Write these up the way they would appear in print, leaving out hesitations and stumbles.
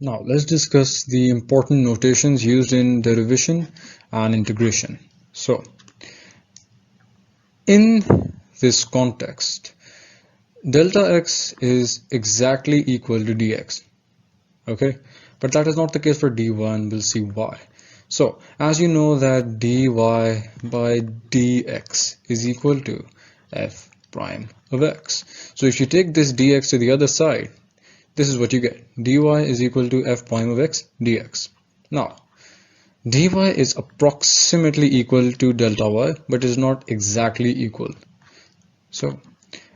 Now let's discuss the important notations used in derivation and integration. So in this context, delta x is exactly equal to dx. Okay, but that is not the case for dy, and we'll see why. So as you know that dy by dx is equal to f prime of x. So if you take this dx to the other side, this is what you get. Dy is equal to f prime of x dx. Now dy is approximately equal to delta y, but is not exactly equal. So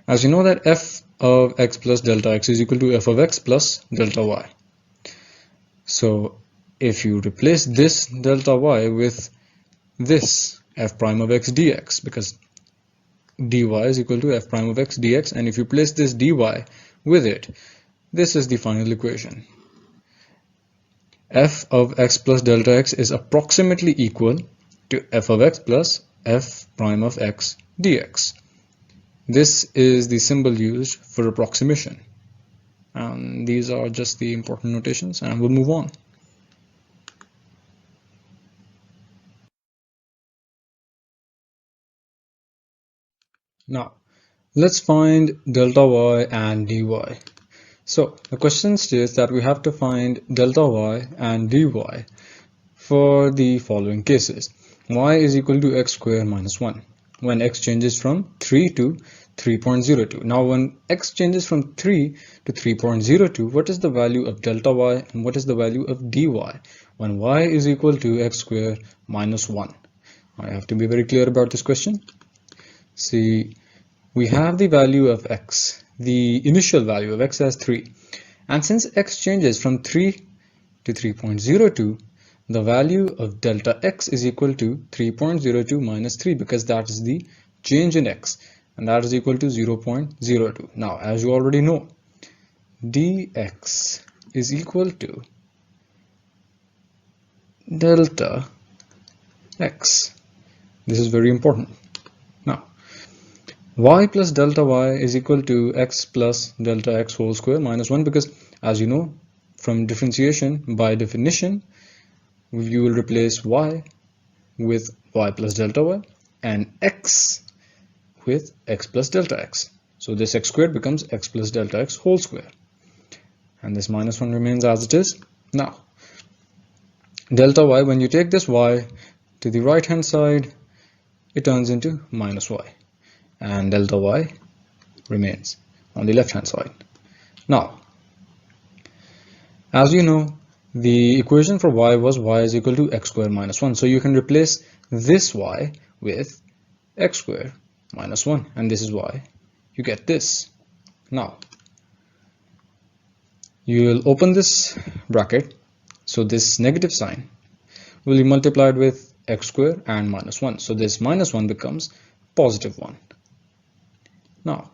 as you know that f of x plus delta x is equal to f of x plus delta y. So if you replace this delta y with this f prime of x dx, because dy is equal to f prime of x dx, and if you place this dy with it, this is the final equation. F of x plus delta x is approximately equal to f of x plus f prime of x dx. This is the symbol used for approximation. And these are just the important notations, and we'll move on. Now, let's find delta y and dy. So the question states that we have to find delta y and dy for the following cases. Y is equal to x squared minus 1 when x changes from 3 to 3.02. Now when x changes from 3 to 3.02, what is the value of delta y and what is the value of dy when y is equal to x squared minus 1? I have to be very clear about this question. See, we have the value of x, the initial value of x as 3, and since x changes from 3 to 3.02, the value of delta x is equal to 3.02 minus 3, because that is the change in x, and that is equal to 0.02. Now as you already know, dx is equal to delta x. This is very important. Now y plus delta y is equal to x plus delta x whole square minus 1, because as you know from differentiation, by definition you will replace y with y plus delta y and x with x plus delta x. So this x squared becomes x plus delta x whole square, and this minus 1 remains as it is. Now delta y, when you take this y to the right hand side, it turns into minus y, and delta y remains on the left hand side. Now as you know, the equation for y was y is equal to x squared minus 1, so you can replace this y with x squared minus 1, and this is why you get this. Now you will open this bracket, so this negative sign will be multiplied with x squared and minus 1, so this minus 1 becomes positive 1. Now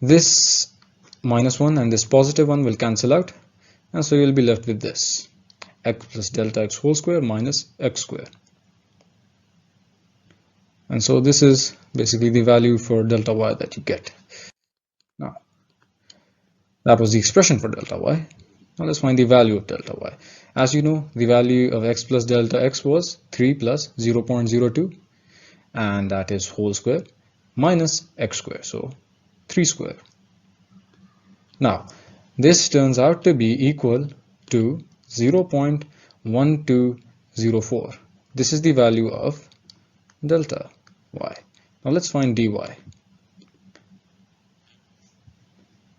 this minus 1 and this positive 1 will cancel out, and so you'll be left with this x plus delta x whole square minus x square. And so this is basically the value for delta y that you get. Now that was the expression for delta y. Now let's find the value of delta y. As you know, the value of x plus delta x was 3 plus 0.02, and that is whole square minus x square, so 3 square. Now this turns out to be equal to 0.1204. This is the value of delta y. Now let's find dy.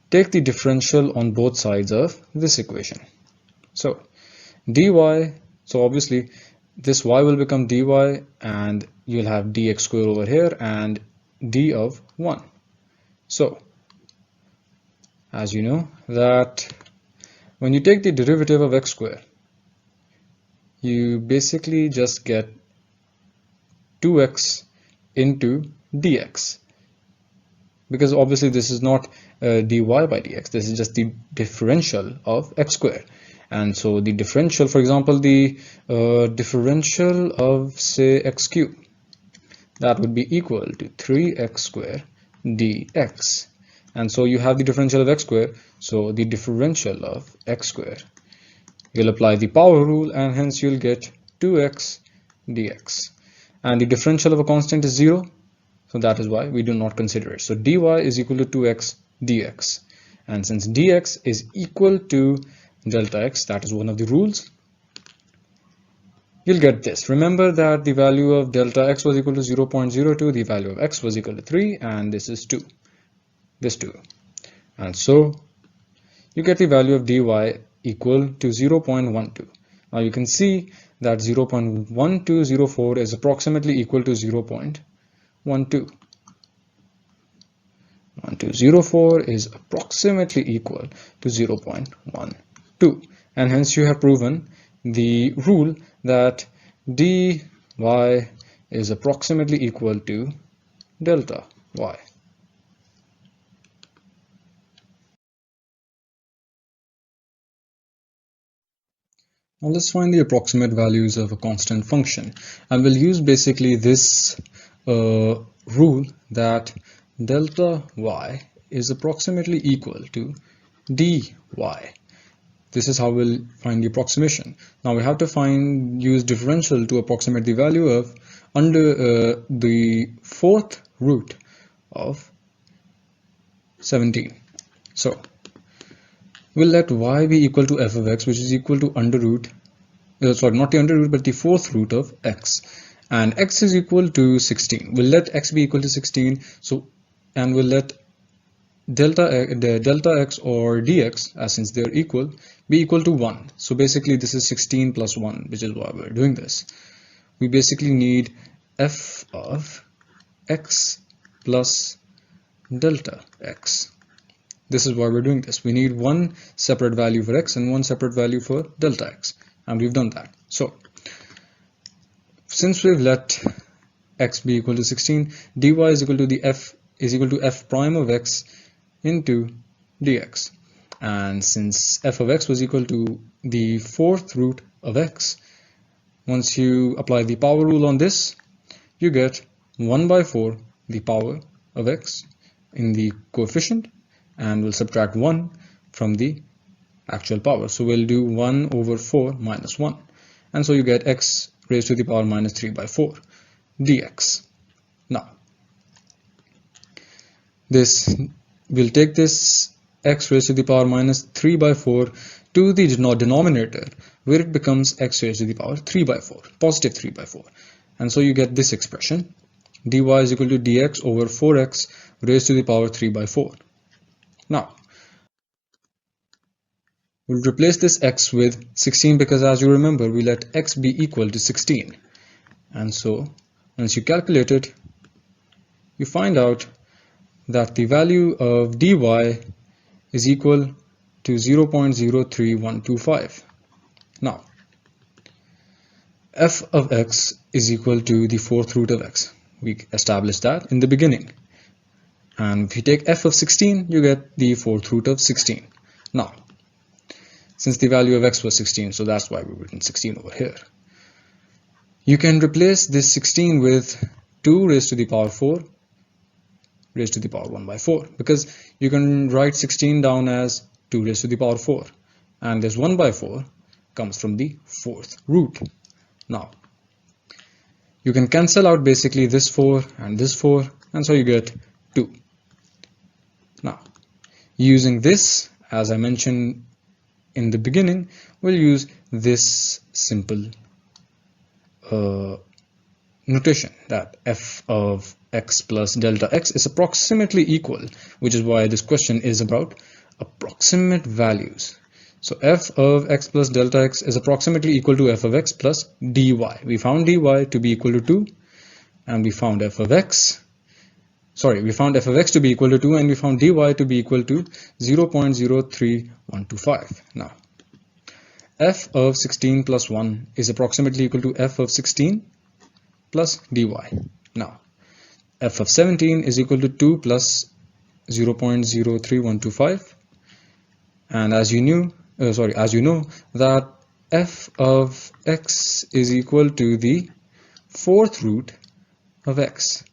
Take the differential on both sides of this equation. So dy, so obviously this y will become dy, and you'll have dx square over here and d of 1. So as you know that when you take the derivative of x square, you basically just get 2x into dx, because obviously this is not dy by dx, this is just the differential of x squared. And so the differential, for example, the differential of say x cubed, that would be equal to 3x squared dx. and so you have the differential of x square. So the differential of x square, you'll apply the power rule, and hence you'll get 2x dx. And the differential of a constant is 0, so that is why we do not consider it. So dy is equal to 2x dx, and since dx is equal to delta x, that is one of the rules, you'll get this. Remember that the value of delta x was equal to 0.02, the value of x was equal to 3, and this is 2, this 2. And so you get the value of dy equal to 0.12. Now you can see that 0.1204 is approximately equal to 0.12. 1204 is approximately equal to 0.12, and hence you have proven the rule that dy is approximately equal to delta y. Now let's find the approximate values of a constant function, and we'll use basically this rule that delta y is approximately equal to dy. This is how we'll find the approximation. Now we have to use differential to approximate the value of under the fourth root of 17. So we'll let y be equal to f of x, which is equal to under root, sorry, not the under root, but the fourth root of x, and x is equal to 16. We'll let x be equal to 16, so, and we'll let delta x or dx, as since they're equal, be equal to 1. So basically this is 16 plus 1, which is why we're doing this. We basically need f of x plus delta x. This is why we're doing this. We need one separate value for x and one separate value for delta x, and we've done that. So since we've let x be equal to 16, dy is equal to f prime of x into dx, and since f of x was equal to the fourth root of x, once you apply the power rule on this, you get 1 by 4 the power of x in the coefficient, and we'll subtract 1 from the actual power. So we'll do 1 over 4 minus 1, and so you get x raised to the power minus 3 by 4 dx. Now we'll take this x raised to the power minus 3 by 4 to the denominator, where it becomes x raised to the power 3 by 4, positive 3 by 4. And so you get this expression, dy is equal to dx over 4x raised to the power 3 by 4. Now we'll replace this x with 16, because as you remember, we let x be equal to 16. And so once you calculate it, you find out that the value of dy is equal to 0.03125. Now f of x is equal to the fourth root of x. We established that in the beginning. And if you take f of 16, you get the fourth root of 16. Now, since the value of x was 16, so that's why we've written 16 over here. You can replace this 16 with 2 raised to the power 4 raised to the power 1 by 4, because you can write 16 down as 2 raised to the power 4, and this 1 by 4 comes from the fourth root. Now you can cancel out basically this 4 and this 4, and so you get 2. Now using this, as I mentioned in the beginning, we'll use this simple notation that f of x plus delta x is approximately equal, which is why this question is about approximate values. So f of x plus delta x is approximately equal to f of x plus dy. We found dy to be equal to 2, and we found f of x to be equal to 2, and we found dy to be equal to 0.03125. Now f of 16 plus 1 is approximately equal to f of 16 plus dy. Now f of 17 is equal to 2 plus 0.03125, and as you know that f of x is equal to the fourth root of x,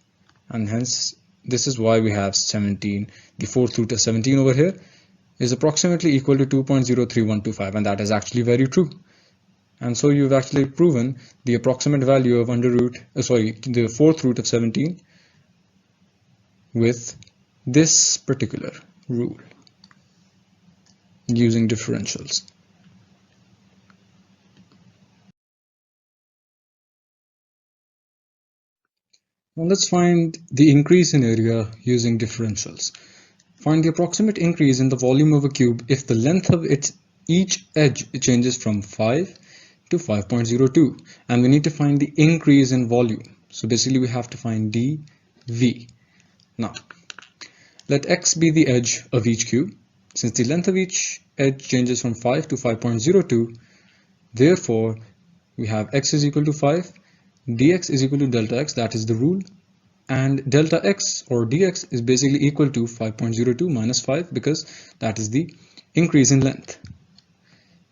and hence this is why we have 17. The fourth root of 17 over here is approximately equal to 2.03125, and that is actually very true. And so you've actually proven the approximate value of the fourth root of 17 with this particular rule using differentials. Now let's find the increase in area using differentials. Find the approximate increase in the volume of a cube if the length of each edge changes from 5 to 5.02, and we need to find the increase in volume. So basically we have to find dV. Now let x be the edge of each cube. Since the length of each edge changes from 5 to 5.02, therefore we have x is equal to 5, dx is equal to delta x, that is the rule, and delta x or dx is basically equal to 5.02 minus 5 because that is the increase in length.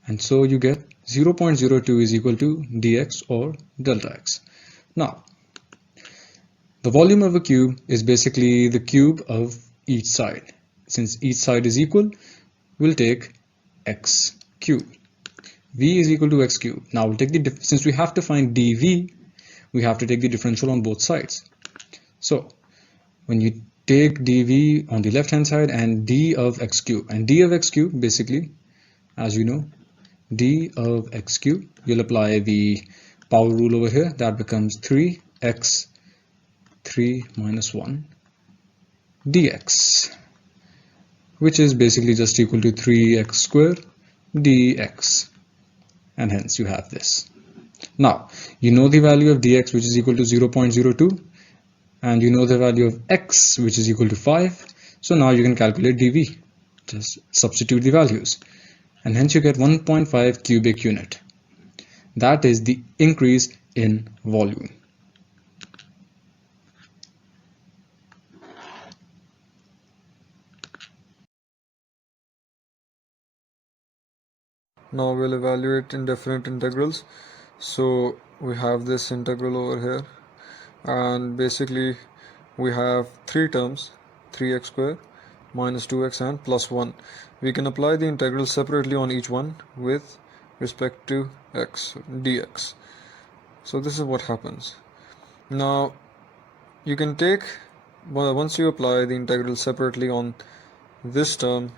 And so you get 0.02 is equal to dx or delta x. Now, the volume of a cube is basically the cube of each side. Since each side is equal, we'll take x cube. V is equal to x cube. Now we'll take since we have to find dV, we have to take the differential on both sides. So when you take dV on the left hand side and d of x cube, and d of x cube basically, as you know, d of x cube, you'll apply the power rule over here. That becomes 3x 3 minus 1 dx, which is basically just equal to 3x squared dx, and hence you have this. Now you know the value of dx, which is equal to 0.02, and you know the value of x, which is equal to 5. So now you can calculate dV. Just substitute the values, and hence you get 1.5 cubic unit. That is the increase in volume. Now we'll evaluate indefinite integrals. So we have this integral over here, and basically we have three terms, 3x squared minus 2x and plus 1. We can apply the integral separately on each one with respect to x, dx. So this is what happens. Now you can take, once you apply the integral separately on this term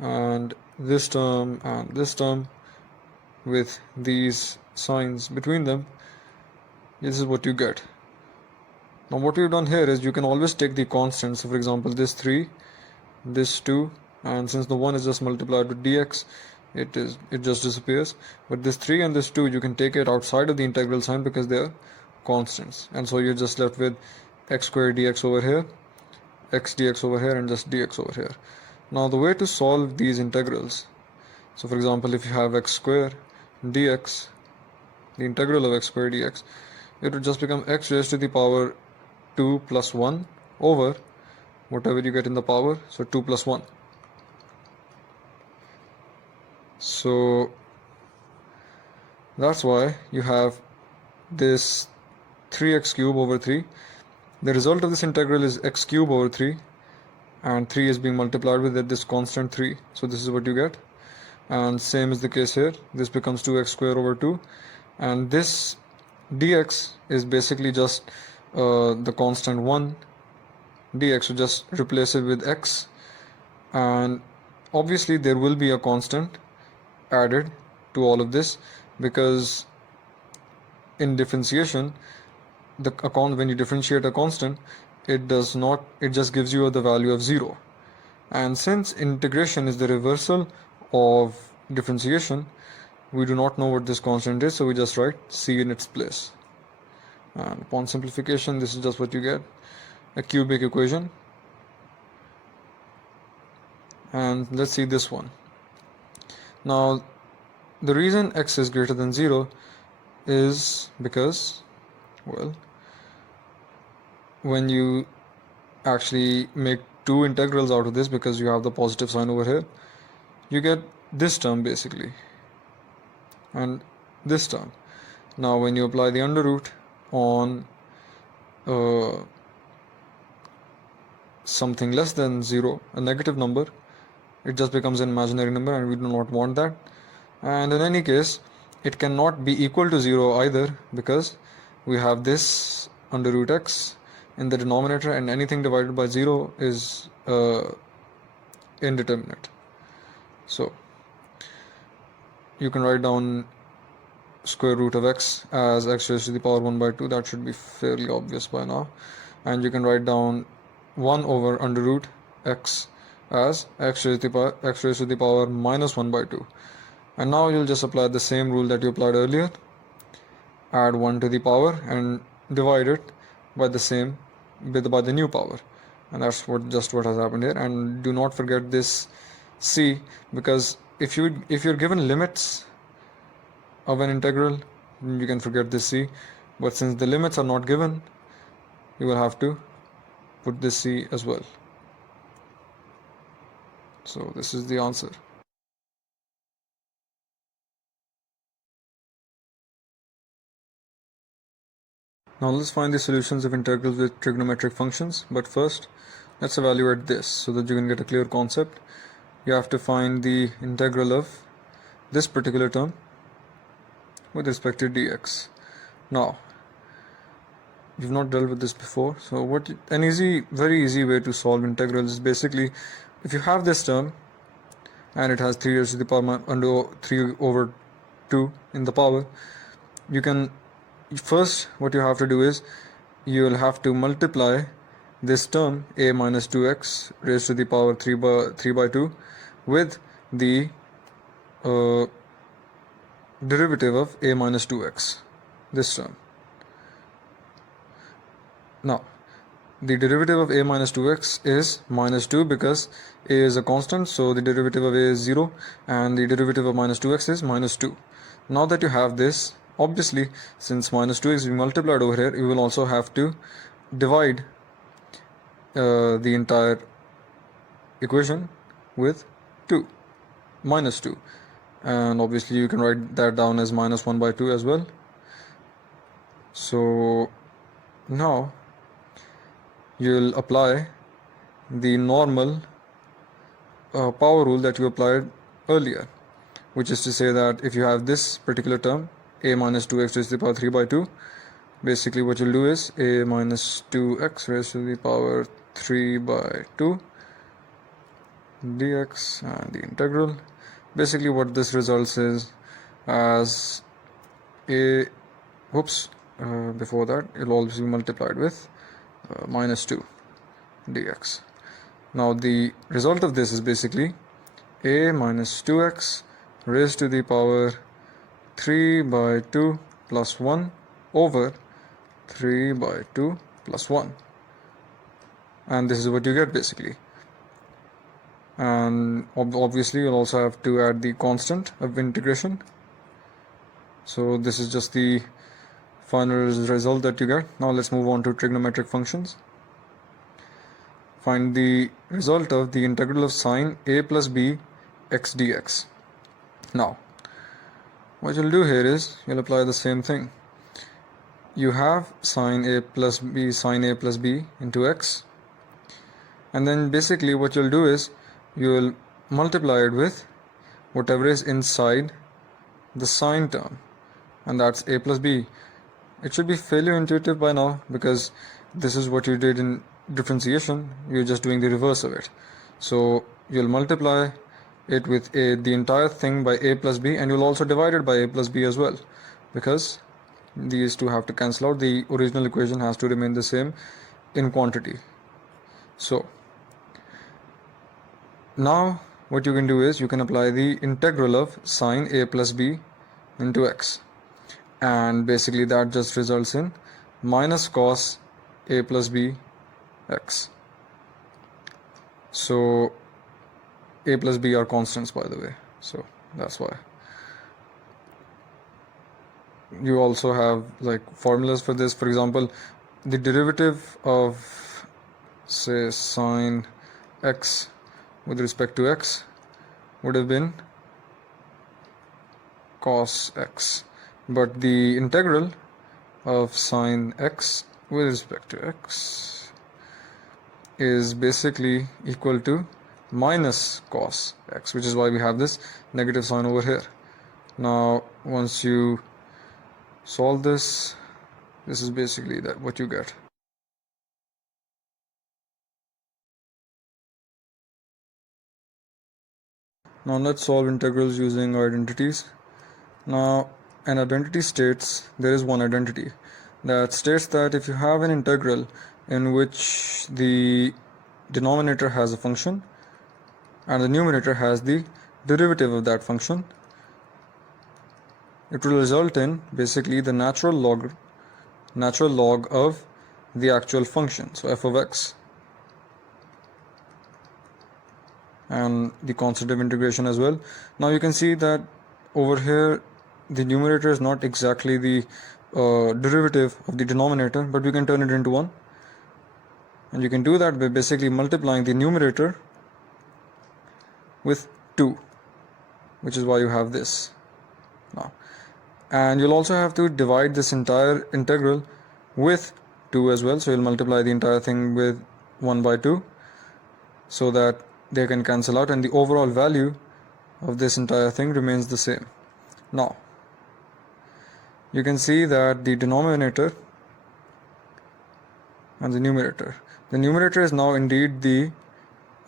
and this term and this term with these signs between them, this is what you get. Now what we've done here is you can always take the constants. So for example, this 3, this 2, and since the 1 is just multiplied with dx, it just disappears. But this 3 and this 2, you can take it outside of the integral sign because they are constants, and so you're just left with x squared dx over here, x dx over here, and just dx over here. Now the way to solve these integrals, so for example, if you have x squared dx, the integral of x squared dx, it would just become x raised to the power 2 plus 1 over whatever you get in the power, so 2 plus 1. So that's why you have this 3x cube over 3. The result of this integral is x cube over 3, and 3 is being multiplied with this constant 3, so this is what you get. And same is the case here, this becomes 2x squared over 2, and this dx is basically just the constant 1 dx, so just replace it with x, and obviously there will be a constant added to all of this because in differentiation, when you differentiate a constant, it just gives you the value of 0, and since integration is the reversal of differentiation, we do not know what this constant is, so we just write c in its place, and upon simplification this is just what you get, a cubic equation. And let's see this one. Now the reason x is greater than 0 is because, well, when you actually make two integrals out of this, because you have the positive sign over here, you get this term basically and this term. Now when you apply the under root on something less than 0, a negative number, it just becomes an imaginary number, and we do not want that. And in any case, it cannot be equal to 0 either, because we have this under root x in the denominator, and anything divided by 0 is indeterminate. So you can write down square root of x as x raised to the power 1 by 2. That should be fairly obvious by now. And you can write down 1 over under root x as x raised to the power minus 1 by 2. And now you'll just apply the same rule that you applied earlier. Add 1 to the power and divide it by the new power. And that's just what has happened here. And do not forget this c, because if you're given limits of an integral, you can forget this c, but since the limits are not given, you will have to put this c as well. So this is the answer. Now let's find the solutions of integrals with trigonometric functions, but first let's evaluate this so that you can get a clear concept. You have to find the integral of this particular term with respect to dx. Now, you've not dealt with this before, so very easy way to solve integrals is basically, if you have this term and it has 3 raised to the power under 3 over 2 in the power, you can first, what you have to do is you will have to multiply this term a minus 2x raised to the power 3 by 2 with the derivative of a minus 2x, this term. Now, the derivative of a minus 2x is minus 2, because a is a constant, so the derivative of a is 0, and the derivative of minus 2x is minus 2. Now that you have this, obviously, since minus 2 is being multiplied over here, you will also have to divide the entire equation with 2, minus 2. And obviously you can write that down as minus 1 by 2 as well. So now you'll apply the normal power rule that you applied earlier, which is to say that if you have this particular term a minus 2x raised to the power 3 by 2, basically what you'll do is a minus 2x raised to the power 3 by 2 dx, and the integral. Basically what this results is as before that it will always be multiplied with minus 2 dx. Now the result of this is basically a minus 2x raised to the power 3 by 2 plus 1 over 3 by 2 plus 1, and this is what you get basically. And obviously you'll also have to add the constant of integration, so this is just the final result that you get. Now let's move on to trigonometric functions. Find the result of the integral of sine a plus b x dx. Now what you'll do here is you'll apply the same thing. You have sine a plus b into x, and then basically what you'll do is you will multiply it with whatever is inside the sine term, and that's a plus b. It should be fairly intuitive by now, because this is what you did in differentiation. You're just doing the reverse of it. So you'll multiply it with the entire thing by a plus b, and you'll also divide it by a plus b as well, because these two have to cancel out. The original equation has to remain the same in quantity. So now what you can do is you can apply the integral of sine a plus b into x, and basically that just results in minus cos a plus b x. So a plus b are constants, by the way, so that's why. You also have like formulas for this. For example, the derivative of say sine x with respect to x would have been cos x, but the integral of sine x with respect to x is basically equal to minus cos x, which is why we have this negative sign over here. Now once you solve this, this is basically that what you get. Now let's solve integrals using identities. Now an identity states, there is one identity that states that if you have an integral in which the denominator has a function and the numerator has the derivative of that function, it will result in basically the natural log of the actual function, so f of x, and the constant of integration as well. Now you can see that over here the numerator is not exactly the derivative of the denominator, but we can turn it into 1, and you can do that by basically multiplying the numerator with 2, which is why you have this now. And you'll also have to divide this entire integral with 2 as well, so you'll multiply the entire thing with 1 by 2 so that they can cancel out and the overall value of this entire thing remains the same. Now you can see that the denominator and the numerator is now indeed the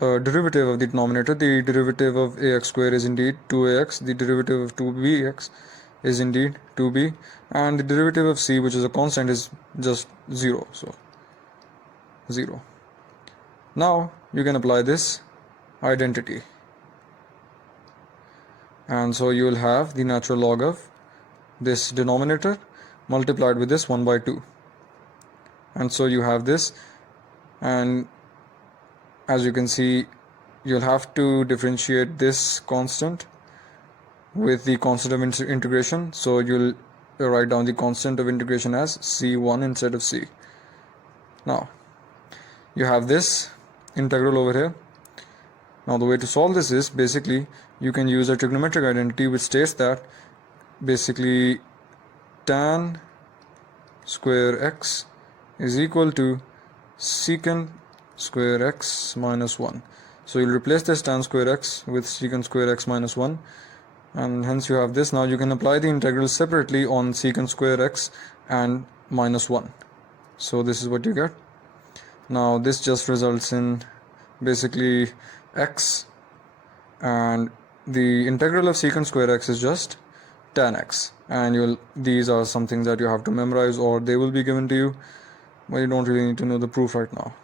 derivative of the denominator. The derivative of ax square is indeed 2ax, the derivative of 2bx is indeed 2b, and the derivative of c, which is a constant, is just 0, so 0. Now you can apply this identity, and so you will have the natural log of this denominator multiplied with this 1 by 2, and so you have this. And as you can see, you'll have to differentiate this constant with the constant of integration, so you'll write down the constant of integration as c1 instead of c. Now you have this integral over here. Now the way to solve this is basically you can use a trigonometric identity which states that basically tan square x is equal to secant square x minus 1. So you'll replace this tan square x with secant square x minus 1, and hence you have this. Now you can apply the integral separately on secant square x and minus 1. So this is what you get. Now this just results in basically x, and the integral of secant square x is just tan x, and these are some things that you have to memorize or they will be given to you, but you don't really need to know the proof right now.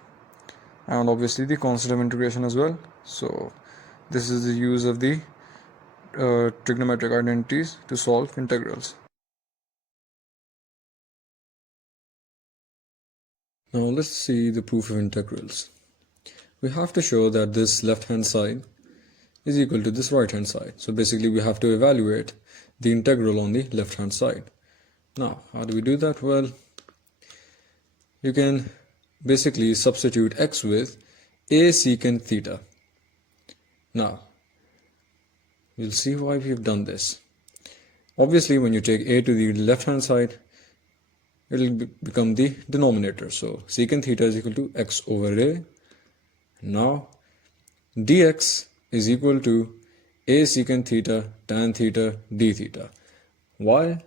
And obviously the constant of integration as well. So this is the use of the trigonometric identities to solve integrals. Now let's see the proof of integrals. We have to show that this left hand side is equal to this right hand side. So basically we have to evaluate the integral on the left hand side. Now how do we do that? Well, you can basically substitute x with a secant theta. Now you'll see why we've done this. Obviously when you take a to the left hand side, it will become the denominator. So secant theta is equal to x over a. Now dx is equal to a secant theta tan theta d theta. Why?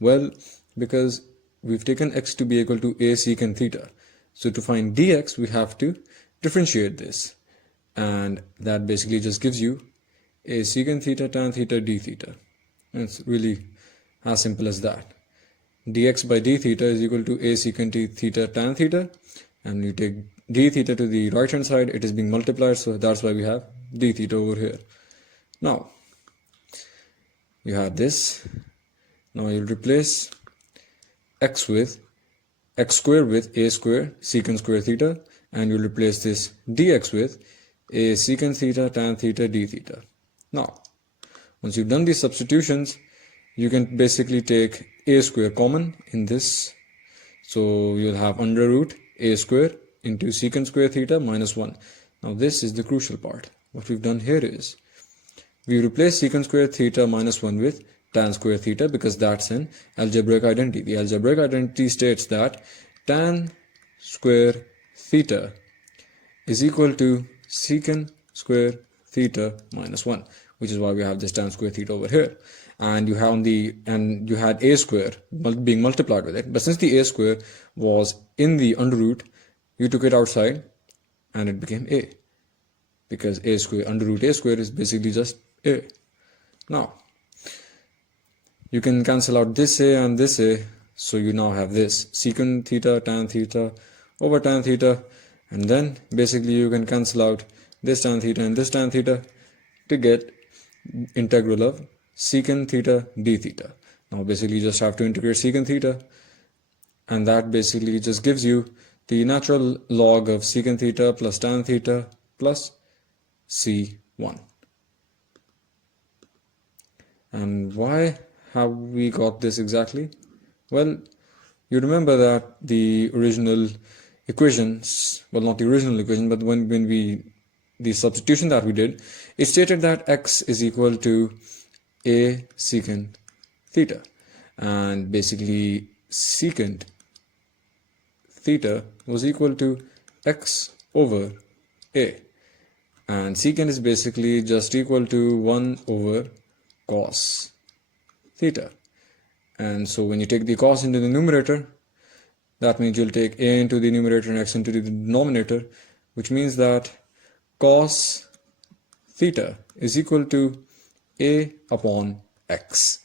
Well, because we've taken x to be equal to a secant theta. So to find dx, we have to differentiate this, and that basically just gives you a secant theta tan theta d theta. And it's really as simple as that. Dx by d theta is equal to a secant theta tan theta, and you take d theta to the right hand side, it is being multiplied, so that's why we have d theta over here. Now you have this. Now you'll replace x with x square with a square secant square theta, and you'll replace this dx with a secant theta tan theta d theta. Now once you've done these substitutions, you can basically take a square common in this, so you'll have under root a square into secant square theta minus 1. Now this is the crucial part. What we've done here is we replace secant square theta minus 1 with tan square theta, because that's an algebraic identity. The algebraic identity states that tan square theta is equal to secant square theta minus 1, which is why we have this tan square theta over here. And you have you had a square being multiplied with it, but since the a square was in the under root, you took it outside and it became a, because a square under root a square is basically just a. Now you can cancel out this a and this a, so you now have this secant theta tan theta over tan theta, and then basically you can cancel out this tan theta and this tan theta to get integral of secant theta d theta. Now basically you just have to integrate secant theta, and that basically just gives you the natural log of secant theta plus tan theta plus c1. And why have we got this exactly? Well, you remember that the original equations, well, not the original equation, but the substitution that we did, it stated that x is equal to a secant theta, and basically secant theta was equal to x over a, and secant is basically just equal to 1 over cos theta. And so when you take the cos into the numerator, that means you'll take a into the numerator and x into the denominator, which means that cos theta is equal to a upon x.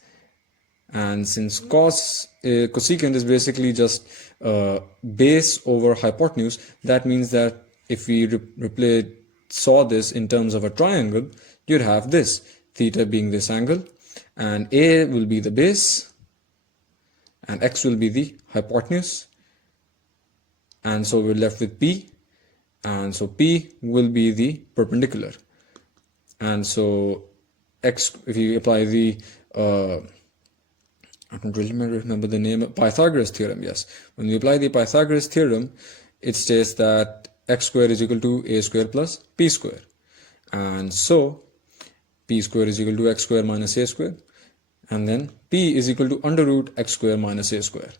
And since cosecant is basically just base over hypotenuse, that means that if we saw this in terms of a triangle, you'd have this, theta being this angle, and a will be the base, and x will be the hypotenuse, and so we're left with p, and so p will be the perpendicular. And so x, if you apply the I don't really remember the name, Pythagoras theorem, yes. When we apply the Pythagoras theorem, it states that x square is equal to a square plus p square. And so p square is equal to x square minus a square. And then p is equal to under root x square minus a square.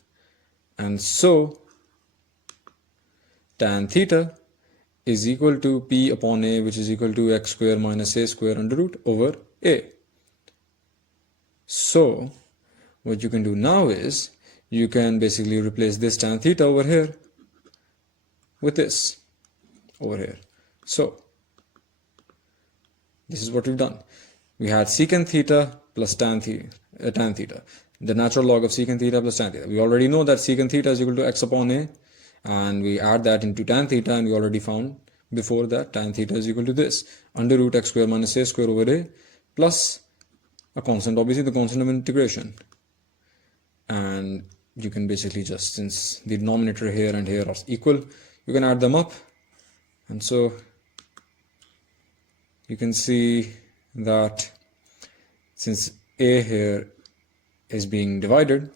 And so tan theta is equal to p upon a, which is equal to x square minus a square under root over a. So what you can do now is you can basically replace this tan theta over here with this over here. So this is what we've done. We had secant theta plus tan theta, the natural log of secant theta plus tan theta. We already know that secant theta is equal to x upon a, and we add that into tan theta, and we already found before that tan theta is equal to this, under root x square minus a square over a, plus a constant, obviously the constant of integration. And you can basically just, since the denominator here and here are equal, you can add them up, and so you can see that since a here is being divided,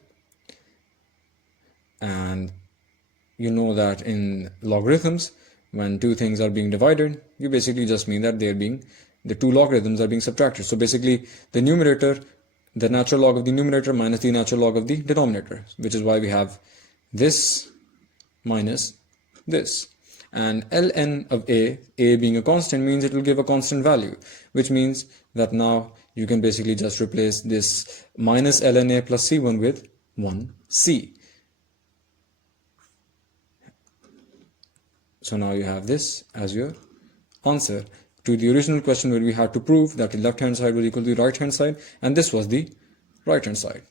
and you know that in logarithms, when two things are being divided, you basically just mean that the two logarithms are being subtracted. So basically the numerator, the natural log of the numerator minus the natural log of the denominator, which is why we have this minus this. And ln of a being a constant, means it will give a constant value, which means that now you can basically just replace this minus ln a plus c1 with 1c. So now you have this as your answer to the original question, where we had to prove that the left hand side was equal to the right hand side, and this was the right hand side.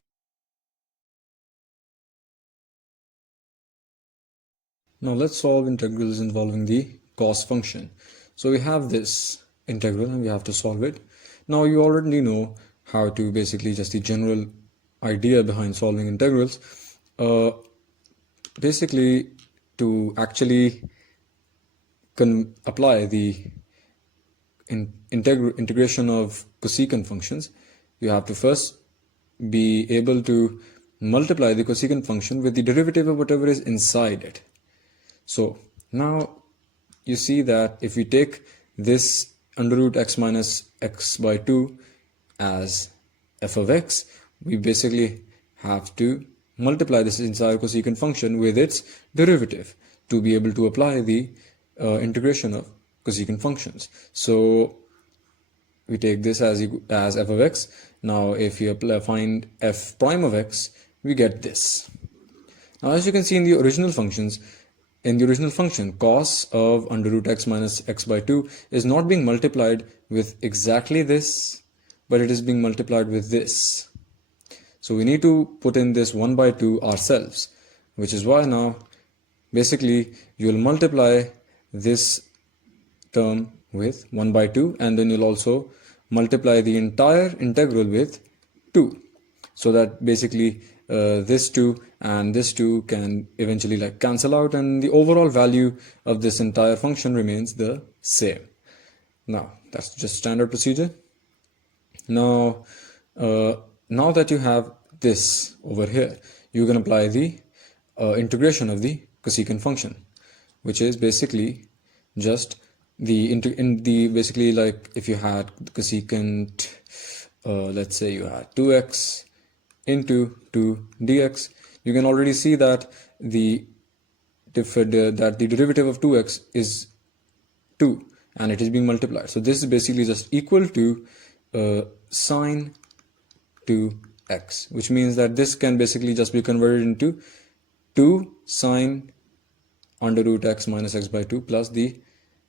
Now let's solve integrals involving the cos function. So we have this integral and we have to solve it. Now you already know how to basically, just the general idea behind solving integrals. Basically, to actually apply the integration of cosecant functions, you have to first be able to multiply the cosecant function with the derivative of whatever is inside it. So now you see that if we take this under root x minus x by 2 as f of x, we basically have to multiply this entire cosecant function with its derivative to be able to apply the integration of cosecant functions. So we take this as f of x. Now if you find f prime of x, we get this. Now as you can see in the original functions, in the original function, cos of under root x minus x by 2 is not being multiplied with exactly this, but it is being multiplied with this. So we need to put in this 1 by 2 ourselves, which is why now basically you will multiply this term with 1 by 2, and then you'll also multiply the entire integral with 2, so that basically this 2 and this 2 can eventually like cancel out, and the overall value of this entire function remains the same. Now that's just standard procedure. Now now that you have this over here, you can apply the integration of the cosecant function, which is basically just the basically like if you had the cosecant, let's say you had 2x into 2 dx, you can already see that the derivative of 2x is 2 and it is being multiplied. So this is basically just equal to sine 2x, which means that this can basically just be converted into 2 sine under root x minus x by 2 plus the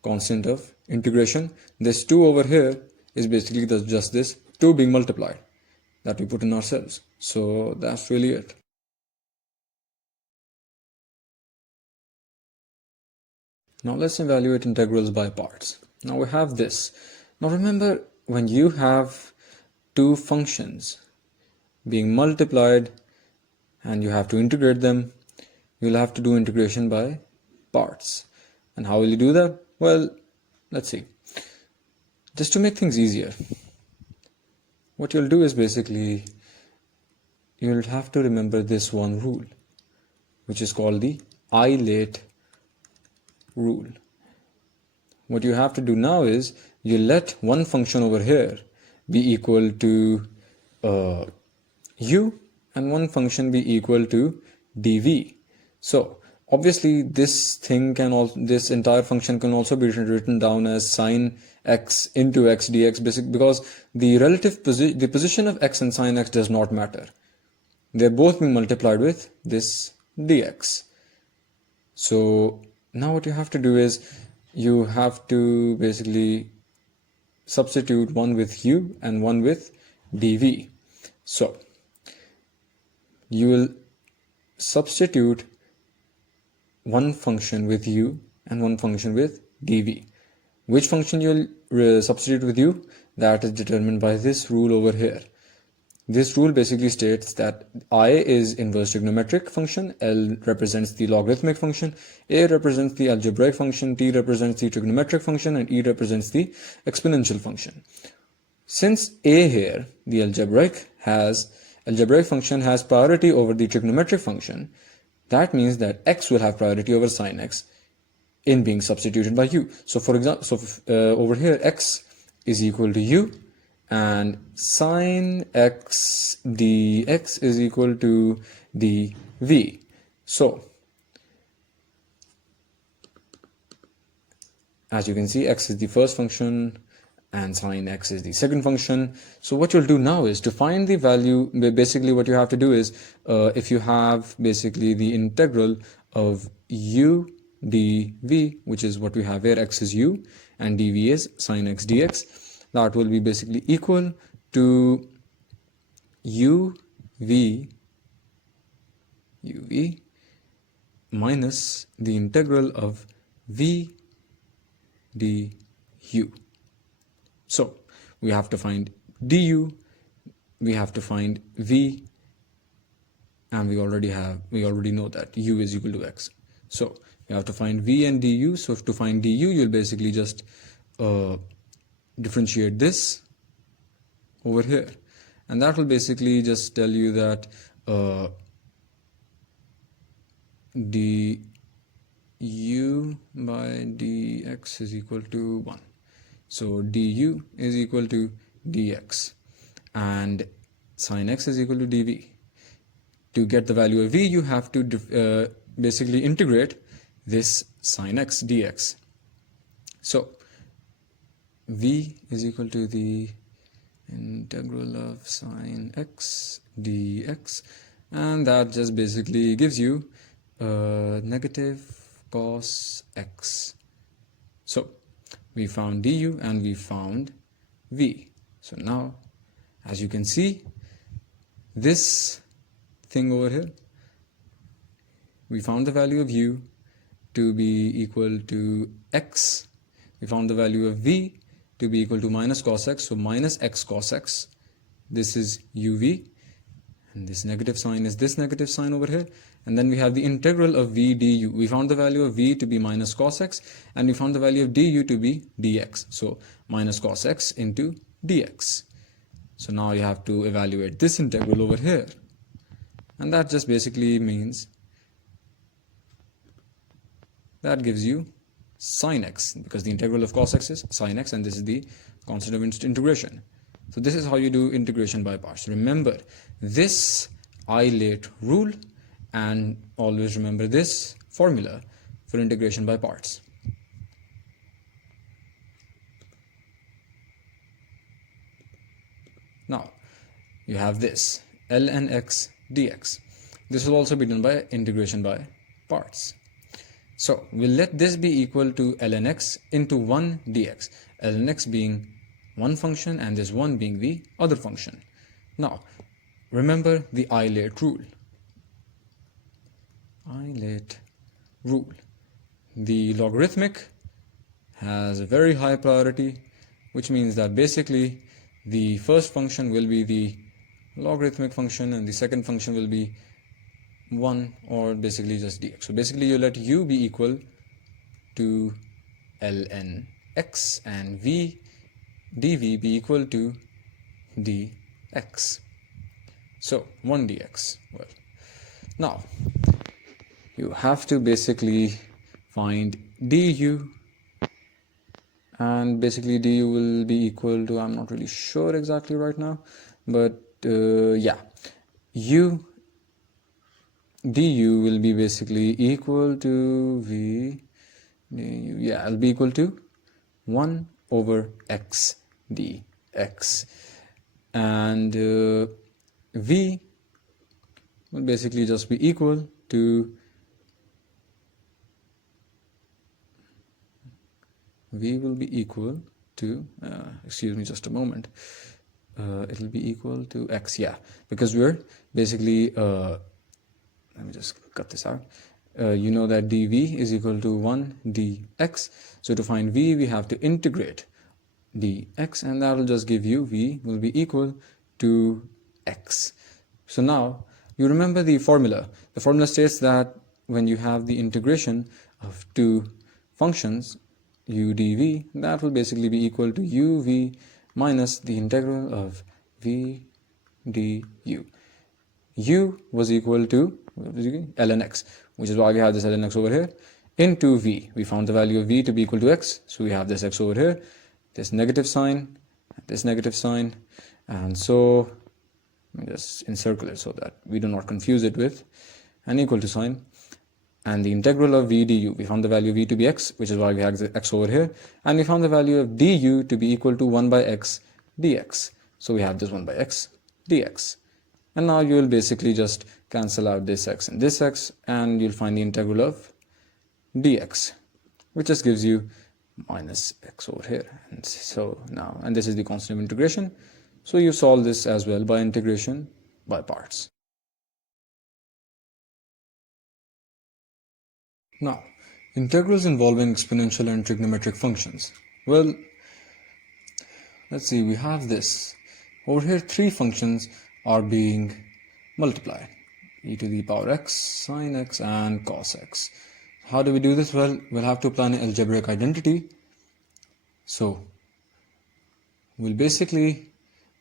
constant of integration. This 2 over here is basically just this 2 being multiplied that we put in ourselves. So that's really it. Now let's evaluate integrals by parts. Now we have this. Now remember, when you have two functions being multiplied and you have to integrate them, you'll have to do integration by parts. And how will you do that? Well, let's see. Just to make things easier, what you'll do is basically you'll have to remember this one rule, which is called the isolate rule. What you have to do now is you let one function over here be equal to u and one function be equal to dv. So obviously this entire function can also be written down as sine x into x dx, because the the position of x and sine x does not matter. They're both being multiplied with this dx. So now what you have to do is you have to basically substitute one with u and one with dv. So you will substitute one function with u and one function with dv. Which function you'll substitute with u? That is determined by this rule over here. This rule basically states that I is inverse trigonometric function, L represents the logarithmic function, A represents the algebraic function, T represents the trigonometric function, and E represents the exponential function. Since A here, the algebraic function has priority over the trigonometric function, that means that x will have priority over sine x in being substituted by u. So for example, over here x is equal to u, and sine x dx is equal to dv. So as you can see, x is the first function and sine x is the second function. So what you'll do now is to find the value. Basically what you have to do is if you have basically the integral of u dv, which is what we have here, x is u and dv is sine x dx, that will be basically equal to uv minus the integral of v du. So we have to find du, we have to find v, and we already know that u is equal to x. So we have to find v and du. So to find du, you'll basically just differentiate this over here, and that will basically just tell you that du by dx is equal to 1. So du is equal to dx and sine x is equal to dv. To get the value of v, you have to basically integrate this sine x dx. So v is equal to the integral of sine x dx, and that just basically gives you negative cos x. So we found du and we found v. So now, as you can see, this thing over here, we found the value of u to be equal to x. We found the value of v to be equal to minus cos x, so minus x cos x. This is uv, and this negative sign is this negative sign over here. And then we have the integral of v du. We found the value of v to be minus cos x, and we found the value of du to be dx. So minus cos x into dx. So now you have to evaluate this integral over here. And that just basically means that gives you sine x, because the integral of cos x is sine x, and this is the constant of integration. So this is how you do integration by parts. Remember this eilate rule, and always remember this formula for integration by parts. Now you have this ln x dx. This will also be done by integration by parts. So we'll let this be equal to ln x into 1 dx, ln x being one function and this 1 being the other function. Now remember the eilate rule. Eilate rule. The logarithmic has a very high priority, which means that basically the first function will be the logarithmic function and the second function will be 1, or basically just dx. So basically you let u be equal to ln x and v dv be equal to dx. So 1 dx. Well, now you have to basically find du, and basically du will be equal to, I'm not really sure exactly right now, but yeah, du will be basically equal to v du, yeah, it'll be equal to 1 over x dx, and v will basically just be equal to excuse me just a moment, it'll be equal to x, yeah, because we're basically let me just cut this out. You know that dv is equal to 1 dx. So to find v, we have to integrate dx, and that will just give you v will be equal to x. So now you remember the formula. The formula states that when you have the integration of two functions, u dv, that will basically be equal to uv minus the integral of v du. U was equal to ln x, which is why we have this ln x over here, into v. We found the value of v to be equal to x, so we have this x over here, this negative sign, and so let me just encircle it so that we do not confuse it with an equal to sign. And the integral of v du, we found the value of v to be x, which is why we have the x over here, and we found the value of du to be equal to 1 by x dx. So we have this 1 by x dx. And now you will basically just cancel out this x and this x, and you'll find the integral of dx, which just gives you minus x over here. And so now, and this is the constant of integration. So you solve this as well by integration by parts. Now, integrals involving exponential and trigonometric functions. Well, let's see, we have this. Over here, three functions are being multiplied. E to the power x, sine x, and cos x. How do we do this? Well, we'll have to apply an algebraic identity. So, we'll basically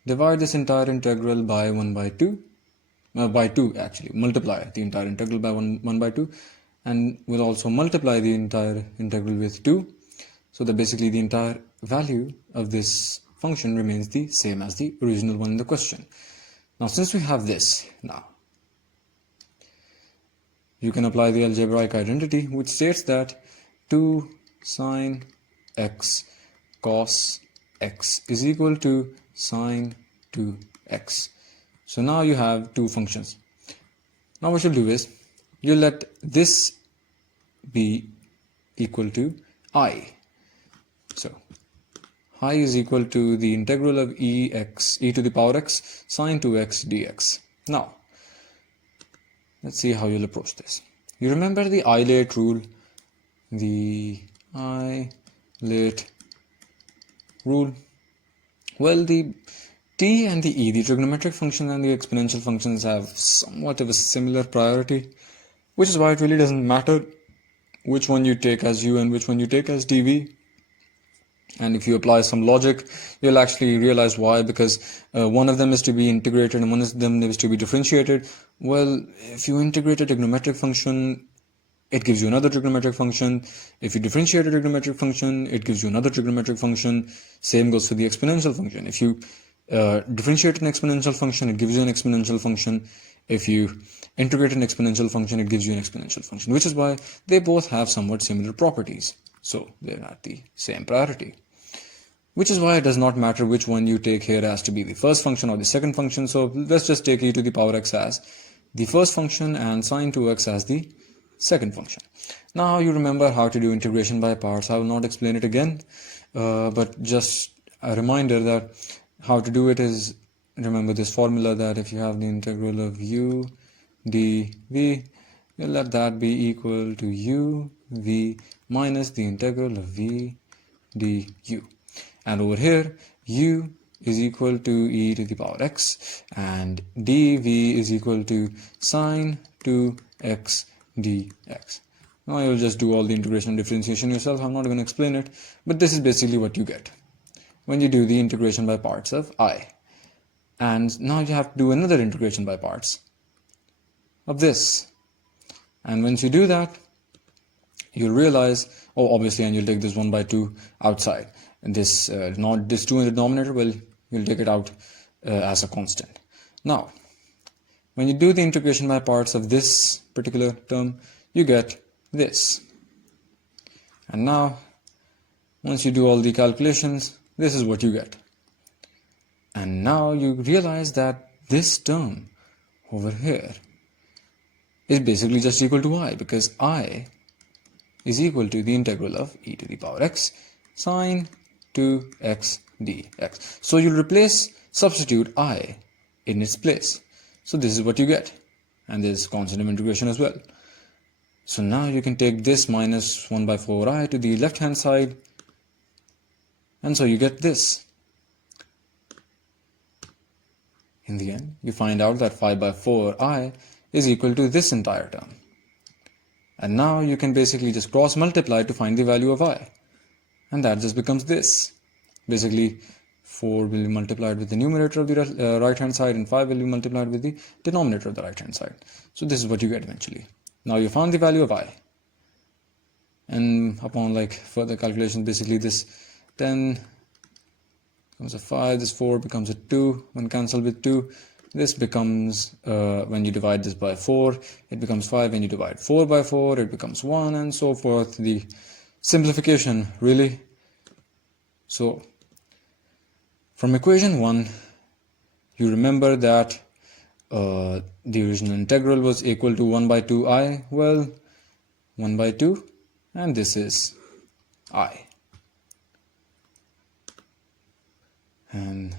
divide this entire integral by 1 by 2. By 2 actually, multiply the entire integral by 1 by 2. And we'll also multiply the entire integral with 2. So that basically the entire value of this function remains the same as the original one in the question. Now since we have this, now you can apply the algebraic identity, which states that 2 sine x cos x is equal to sine 2x. So now you have two functions. Now what you'll do is you let this be equal to I. So I is equal to the integral of e to the power x sine 2x dx. Now let's see how you'll approach this. You remember the I-late rule? The I-late rule. Well, the t and the e, the trigonometric function and the exponential functions, have somewhat of a similar priority, which is why it really doesn't matter which one you take as u and which one you take as dv. And if you apply some logic, you'll actually realize why, because one of them is to be integrated and one of them is to be differentiated. Well, if you integrate a trigonometric function, it gives you another trigonometric function. If you differentiate a trigonometric function, it gives you another trigonometric function. Same goes for the exponential function. If you differentiate an exponential function, it gives you an exponential function. If you integrate an exponential function, it gives you an exponential function, which is why they both have somewhat similar properties. So they're at the same priority. Which is why it does not matter which one you take here as to be the first function or the second function. So let's just take e to the power x as the first function and sine 2x as the second function. Now you remember how to do integration by parts. I will not explain it again, but just a reminder that how to do it is, remember this formula that if you have the integral of u dv, you let that be equal to u v minus the integral of v du. And over here, u is equal to e to the power x and dv is equal to sine 2x dx. Now you'll just do all the integration and differentiation yourself. I'm not going to explain it, but this is basically what you get when you do the integration by parts of I. And now you have to do another integration by parts of this. And once you do that, you'll realize, oh, obviously, and you'll take this 1 by 2 outside. And this, not this 2 in the denominator, well, you'll take it out as a constant. Now, when you do the integration by parts of this particular term, you get this. And now, once you do all the calculations, this is what you get. And now you realize that this term over here is basically just equal to I, because I is equal to the integral of e to the power x sine 2x dx. So you'll substitute I in its place. So this is what you get. And there's constant of integration as well. So now you can take this minus 1 by 4i to the left hand side. And so you get this. In the end, you find out that 5 by 4i is equal to this entire term. And now you can basically just cross multiply to find the value of I. And that just becomes this. Basically, 4 will be multiplied with the numerator of the right hand side and 5 will be multiplied with the denominator of the right hand side. So this is what you get eventually. Now you found the value of I. And upon further calculation, basically this 10 becomes a 5, this 4 becomes a 2, when cancelled with 2, this becomes, when you divide this by 4, it becomes 5, when you divide 4 by 4, it becomes 1, and so forth. The simplification, really. So, from equation 1, you remember that the original integral was equal to 1 by 2i, well, 1 by 2, and this is I. And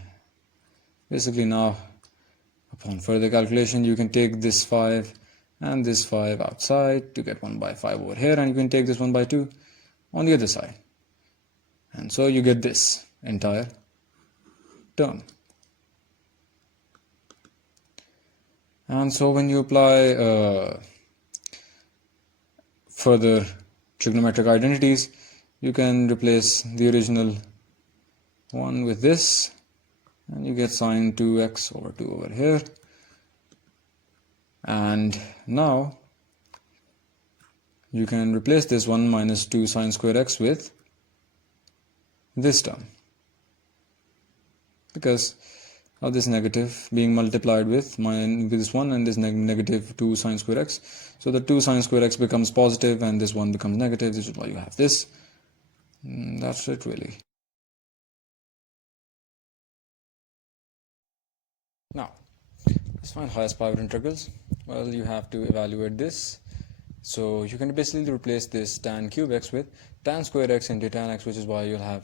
basically now, upon further calculation, you can take this 5 and this 5 outside to get 1 by 5 over here, and you can take this 1 by 2 on the other side. And so you get this entire term. And so when you apply further trigonometric identities, you can replace the original one with this, and you get sine 2x over 2 over here. And now you can replace this 1 minus 2 sine square x with this term, because of this negative being multiplied with this 1 and this negative 2 sine square x. So the 2 sine square x becomes positive and this 1 becomes negative. This is why you have this. That's it really. Now, let's find highest power integrals. Well, you have to evaluate this. So you can basically replace this tan cube x with tan square x into tan x, which is why you'll have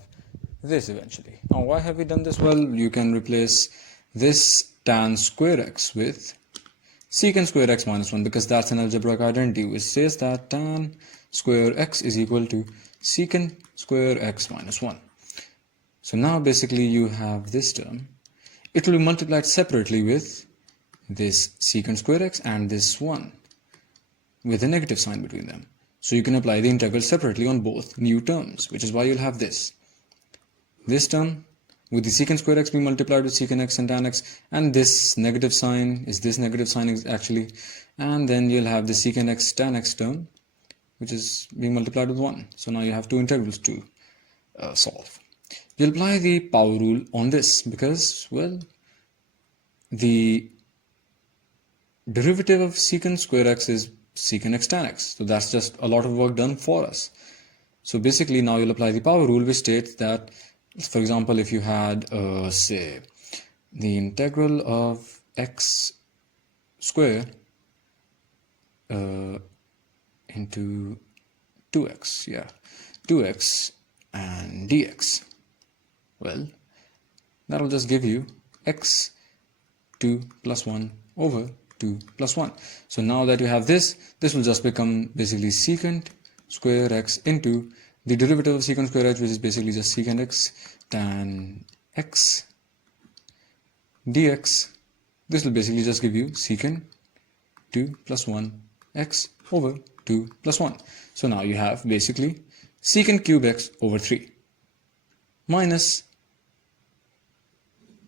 this eventually. Now, why have we done this? Well, you can replace this tan square x with secant square x minus 1 because that's an algebraic identity which says that tan square x is equal to secant square x minus 1. So now basically you have this term. It will be multiplied separately with this secant square x and this 1 with a negative sign between them. So you can apply the integral separately on both new terms, which is why you'll have this term with the secant square x being multiplied with secant x and tan x, and this negative sign is this negative sign actually, and then you'll have the secant x tan x term which is being multiplied with 1. So now you have two integrals to solve. You apply the power rule on this because, well, the derivative of secant square x is secant x tan x. So that's just a lot of work done for us. So basically now you'll apply the power rule which states that, for example, if you had, say, the integral of x square into 2x, 2x and dx. Well, that'll just give you x 2 plus 1 over 2 plus 1. So now that you have this will just become basically secant square x into the derivative of secant square x, which is basically just secant x tan x dx. This will basically just give you secant 2 plus 1 x over 2 plus 1. So now you have basically secant cube x over 3 minus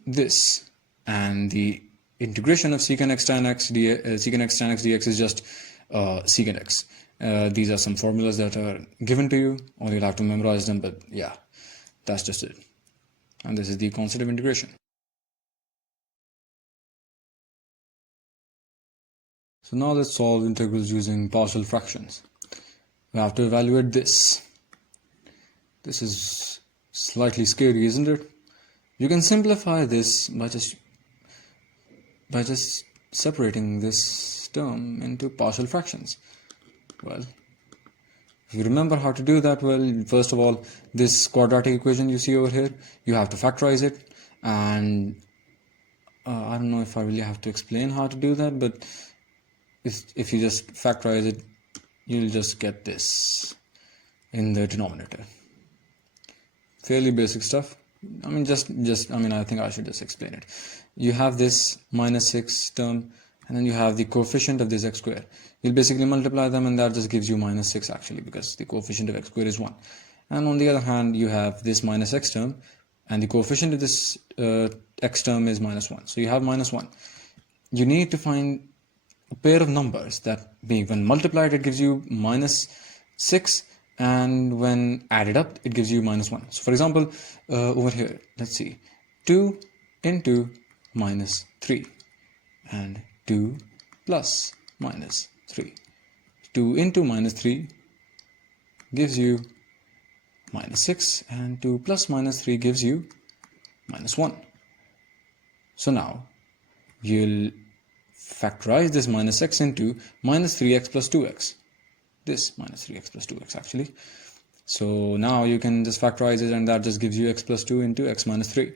this, and the integration of secant x tan x dx is just secant x. These are some formulas that are given to you, or you'll have to memorize them, but yeah, that's just it. And this is the constant of integration. So now let's solve integrals using partial fractions. We have to evaluate this. This is slightly scary, isn't it? You can simplify this by just separating this term into partial fractions. Well, if you remember how to do that, well, first of all, this quadratic equation you see over here, you have to factorize it, and I don't know if I really have to explain how to do that, but if you just factorize it, you'll just get this in the denominator. Fairly basic stuff. I mean, I think I should just explain it. You have this minus 6 term, and then you have the coefficient of this x square. You'll basically multiply them, and that just gives you minus 6 actually, because the coefficient of x square is 1. And on the other hand, you have this minus x term, and the coefficient of this x term is minus 1. So you have minus 1. You need to find a pair of numbers that, being when multiplied, it gives you minus 6, and when added up it gives you minus 1. So for example, over here, let's see, 2 into minus 3 and 2 plus minus 3. 2 into minus 3 gives you minus 6, and 2 plus minus 3 gives you minus 1. So now you'll factorize this minus x into minus 3x plus 2x. This minus 3x plus 2x actually. So now you can just factorize it, and that just gives you x plus 2 into x minus 3.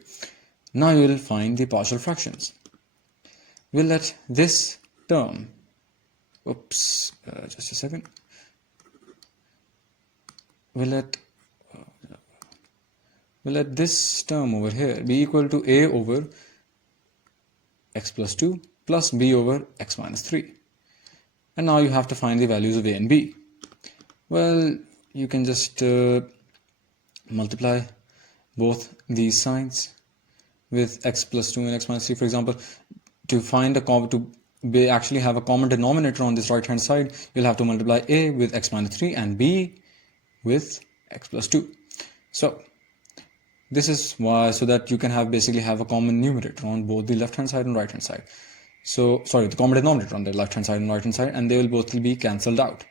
Now you will find the partial fractions. We'll let this term, just a second. We'll let this term over here be equal to a over x plus 2 plus b over x minus 3. And now you have to find the values of a and b. Well, you can just multiply both these signs with x plus 2 and x minus 3. For example, to find actually have a common denominator on this right hand side, you'll have to multiply a with x minus 3 and b with x plus 2. So this is why, so that you can basically have a common numerator on both the left hand side and right hand side. So, sorry, the common denominator on the left hand side and right hand side, and they will both be cancelled out.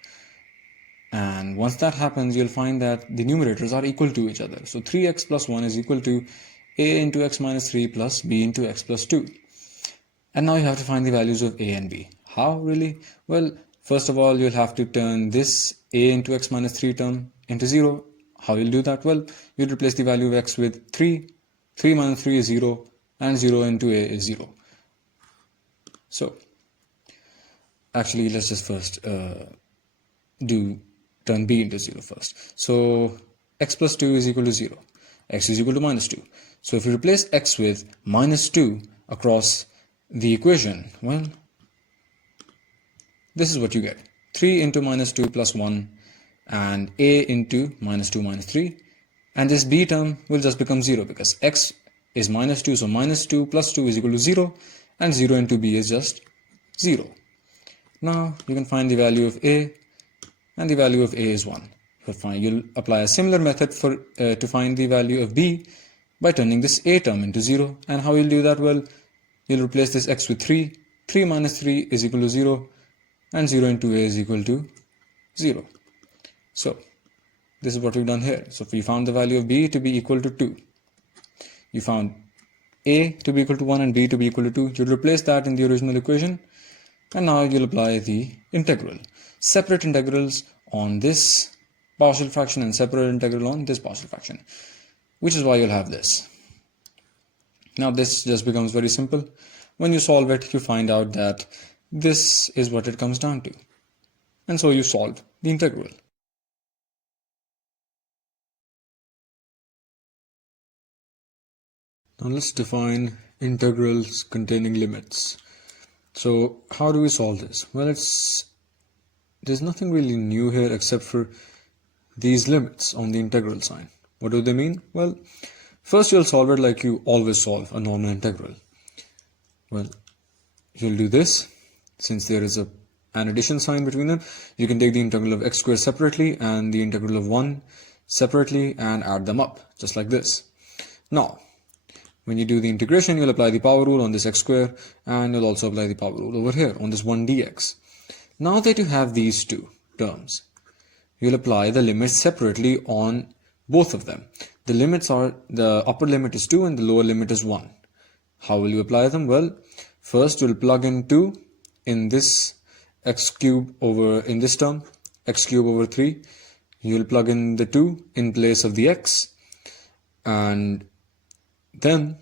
And once that happens, you'll find that the numerators are equal to each other. So 3x plus 1 is equal to a into x minus 3 plus b into x plus 2. And now you have to find the values of a and b. How really? Well, first of all, you'll have to turn this a into x minus 3 term into 0. How you'll do that? Well, you'll replace the value of x with 3. 3 minus 3 is 0, and 0 into a is 0. So, actually, let's just first do turn b into 0 first. So, x plus 2 is equal to 0. X is equal to minus 2. So, if you replace x with minus 2 across the equation, well, this is what you get. 3 into minus 2 plus 1 and a into minus 2 minus 3. And this b term will just become 0 because x is minus 2. So minus 2 plus 2 is equal to 0 and 0 into b is just 0. Now you can find the value of a, and the value of a is 1. You'll apply a similar method to find the value of b by turning this a term into 0. And how you'll do that? Well, you'll replace this x with 3. 3 minus 3 is equal to 0 and 0 into a is equal to 0. So this is what we've done here. So we found the value of b to be equal to 2. You found a to be equal to 1 and b to be equal to 2. You'll replace that in the original equation, and now you'll apply the integral. Separate integrals on this partial fraction and separate integral on this partial fraction, which is why you'll have this. Now this just becomes very simple. When you solve it, you find out that this is what it comes down to. And so you solve the integral. Now let's define integrals containing limits. So how do we solve this? Well, there's nothing really new here except for these limits on the integral sign. What do they mean? Well, first you'll solve it like you always solve a normal integral. Well, you'll do this. Since there is an addition sign between them, you can take the integral of x squared separately and the integral of 1 separately and add them up, just like this. Now, when you do the integration, you'll apply the power rule on this x squared, and you'll also apply the power rule over here on this 1 dx. Now that you have these two terms, you'll apply the limits separately on both of them. The limits are, the upper limit is 2 and the lower limit is 1. How will you apply them? Well, first you'll plug in 2 in this x cube over, in this term, x cube over 3. You'll plug in the 2 in place of the x, and then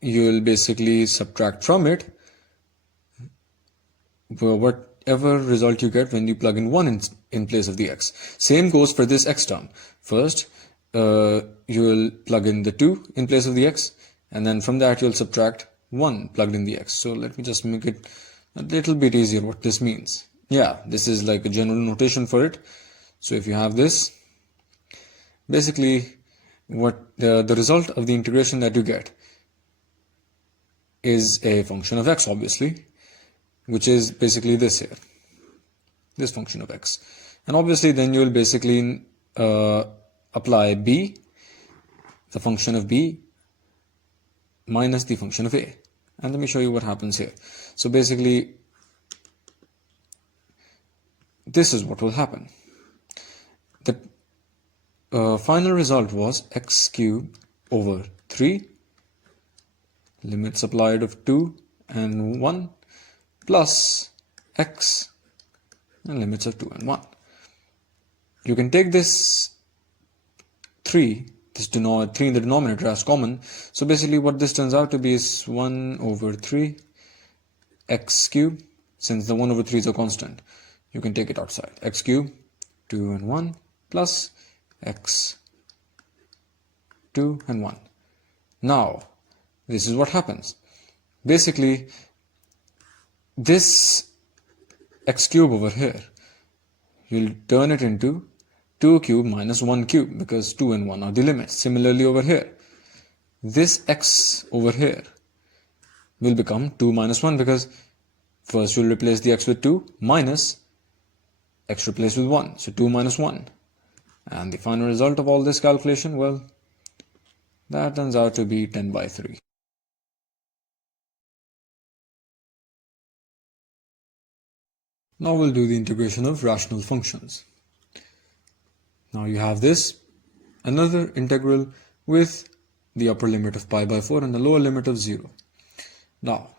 you'll basically subtract from it whatever result you get when you plug in 1 in place of the x. Same goes for this x term. First, you'll plug in the 2 in place of the x, and then from that you'll subtract 1 plugged in the x. So let me just make it a little bit easier what this means. Yeah, this is like a general notation for it. So if you have this, basically what the result of the integration that you get is a function of x, obviously, which is basically this here, this function of x. And obviously then you'll basically apply b, the function of b, minus the function of a. And let me show you what happens here. So basically, this is what will happen. The final result was x cubed over 3, limits applied of 2 and 1, plus x and limits of 2 and 1. You can take this 3, this 3 in the denominator as common. So basically what this turns out to be is 1 over 3 x cubed. Since the 1 over 3 is a constant, you can take it outside. X cubed, 2 and 1, plus x, 2 and 1. Now, this is what happens. Basically, this x cube over here, you'll turn it into 2 cube minus 1 cube, because 2 and 1 are the limits. Similarly over here, this x over here will become 2 minus 1, because first you'll replace the x with 2 minus x replaced with 1. So 2 minus 1. And the final result of all this calculation, well, that turns out to be 10 by 3. Now we'll do the integration of rational functions. Now you have this, another integral with the upper limit of pi by 4 and the lower limit of 0. Now,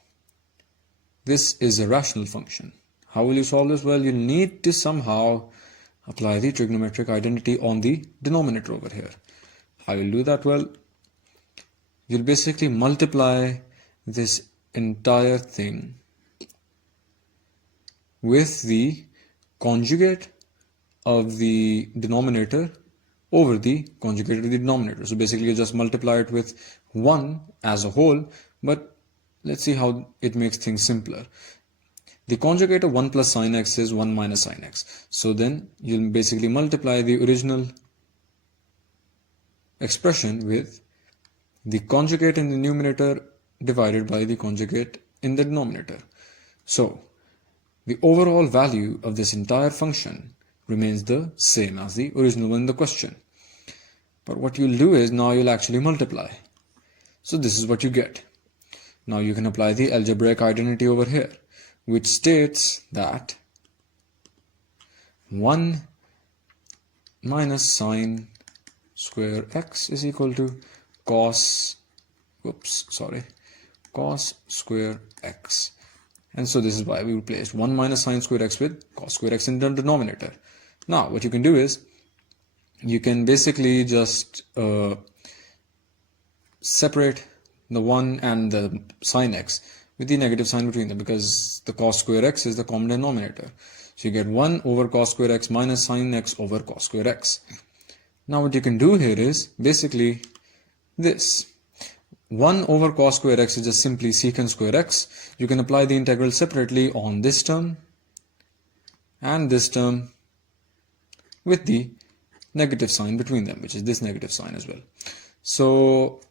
this is a rational function. How will you solve this? Well, you'll need to somehow apply the trigonometric identity on the denominator over here. How will you do that? Well, you'll basically multiply this entire thing with the conjugate of the denominator over the conjugate of the denominator. So basically you just multiply it with 1 as a whole, but let's see how it makes things simpler. The conjugate of 1 plus sine x is 1 minus sine x. So then you'll basically multiply the original expression with the conjugate in the numerator divided by the conjugate in the denominator. So the overall value of this entire function remains the same as the original one in the question. But what you'll do is now you'll actually multiply. So this is what you get. Now you can apply the algebraic identity over here, which states that 1 minus sine square x is equal to cos square x. And so this is why we replaced 1 minus sine square x with cos square x in the denominator. Now what you can do is you can basically just separate the 1 and the sine x with the negative sign between them, because the cos square x is the common denominator. So you get 1 over cos square x minus sine x over cos square x. Now what you can do here is basically this. 1 over cos square x is just simply secant square x. You can apply the integral separately on this term and this term with the negative sign between them, which is this negative sign as well. So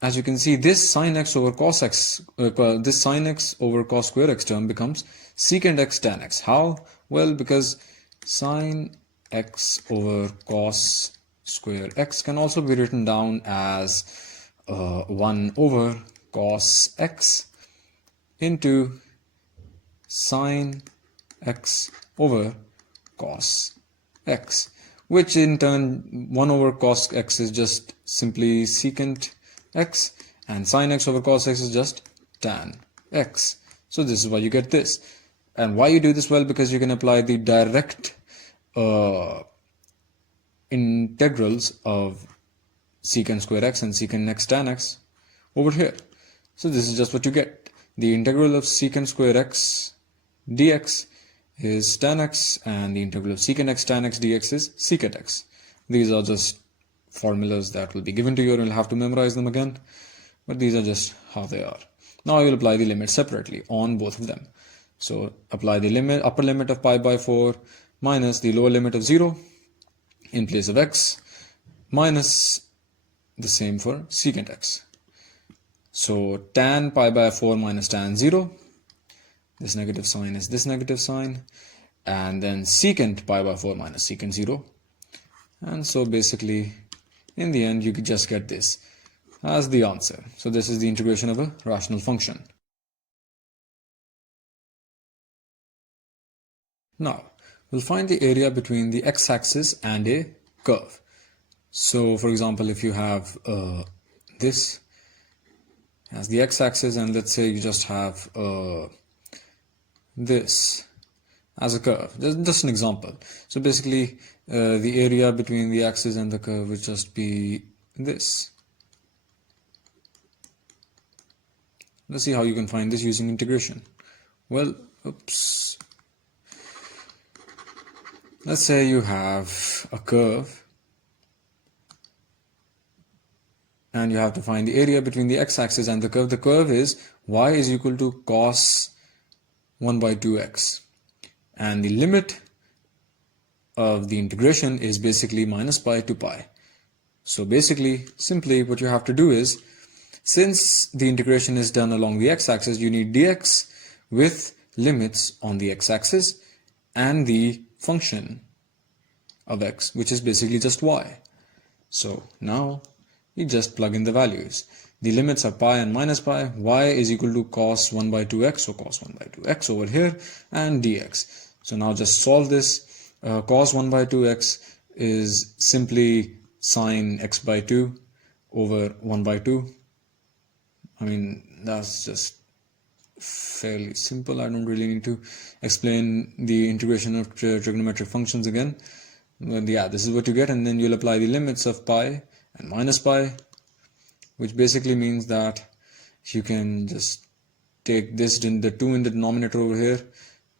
as you can see, this sine x over cos x, this sine x over cos square x term becomes secant x tan x. How? Well, because sine x over cos square x can also be written down as 1 over cos x into sine x over cos x, which in turn 1 over cos x is just simply secant x and sine x over cos x is just tan x. So this is why you get this. And why you do this? Well, because you can apply the direct integrals of secant square x and secant x tan x over here. So this is just what you get. The integral of secant square x dx is tan x and the integral of secant x tan x dx is secant x. These are just formulas that will be given to you and you'll have to memorize them again, but these are just how they are. Now I will apply the limit separately on both of them. So apply the limit, upper limit of pi by 4 minus the lower limit of 0 in place of x minus the same for secant x. So tan pi by 4 minus tan 0, this negative sign is this negative sign, and then secant pi by 4 minus secant 0. And so basically in the end you could just get this as the answer. So this is the integration of a rational function. Now we'll find the area between the x-axis and a curve. So for example, if you have this as the x-axis and let's say you just have this as a curve, just an example. So basically the area between the axis and the curve would just be this. Let's see how you can find this using integration. Well, let's say you have a curve and you have to find the area between the x-axis and the curve. The curve is y is equal to cos 1 by 2x, and the limit of the integration is basically minus pi to pi. So basically, simply what you have to do is, since the integration is done along the x-axis, you need dx with limits on the x-axis and the function of x, which is basically just y. So now you just plug in the values. The limits are pi and minus pi. Y is equal to cos 1 by 2x, so cos 1 by 2x over here, and dx. So now just solve this. Cos 1 by 2x is simply sine x by 2 over 1 by 2. I mean, that's just fairly simple. I don't really need to explain the integration of trigonometric functions again. But yeah, this is what you get, and then you'll apply the limits of pi and minus pi, which basically means that you can just take this, the 2 in the denominator over here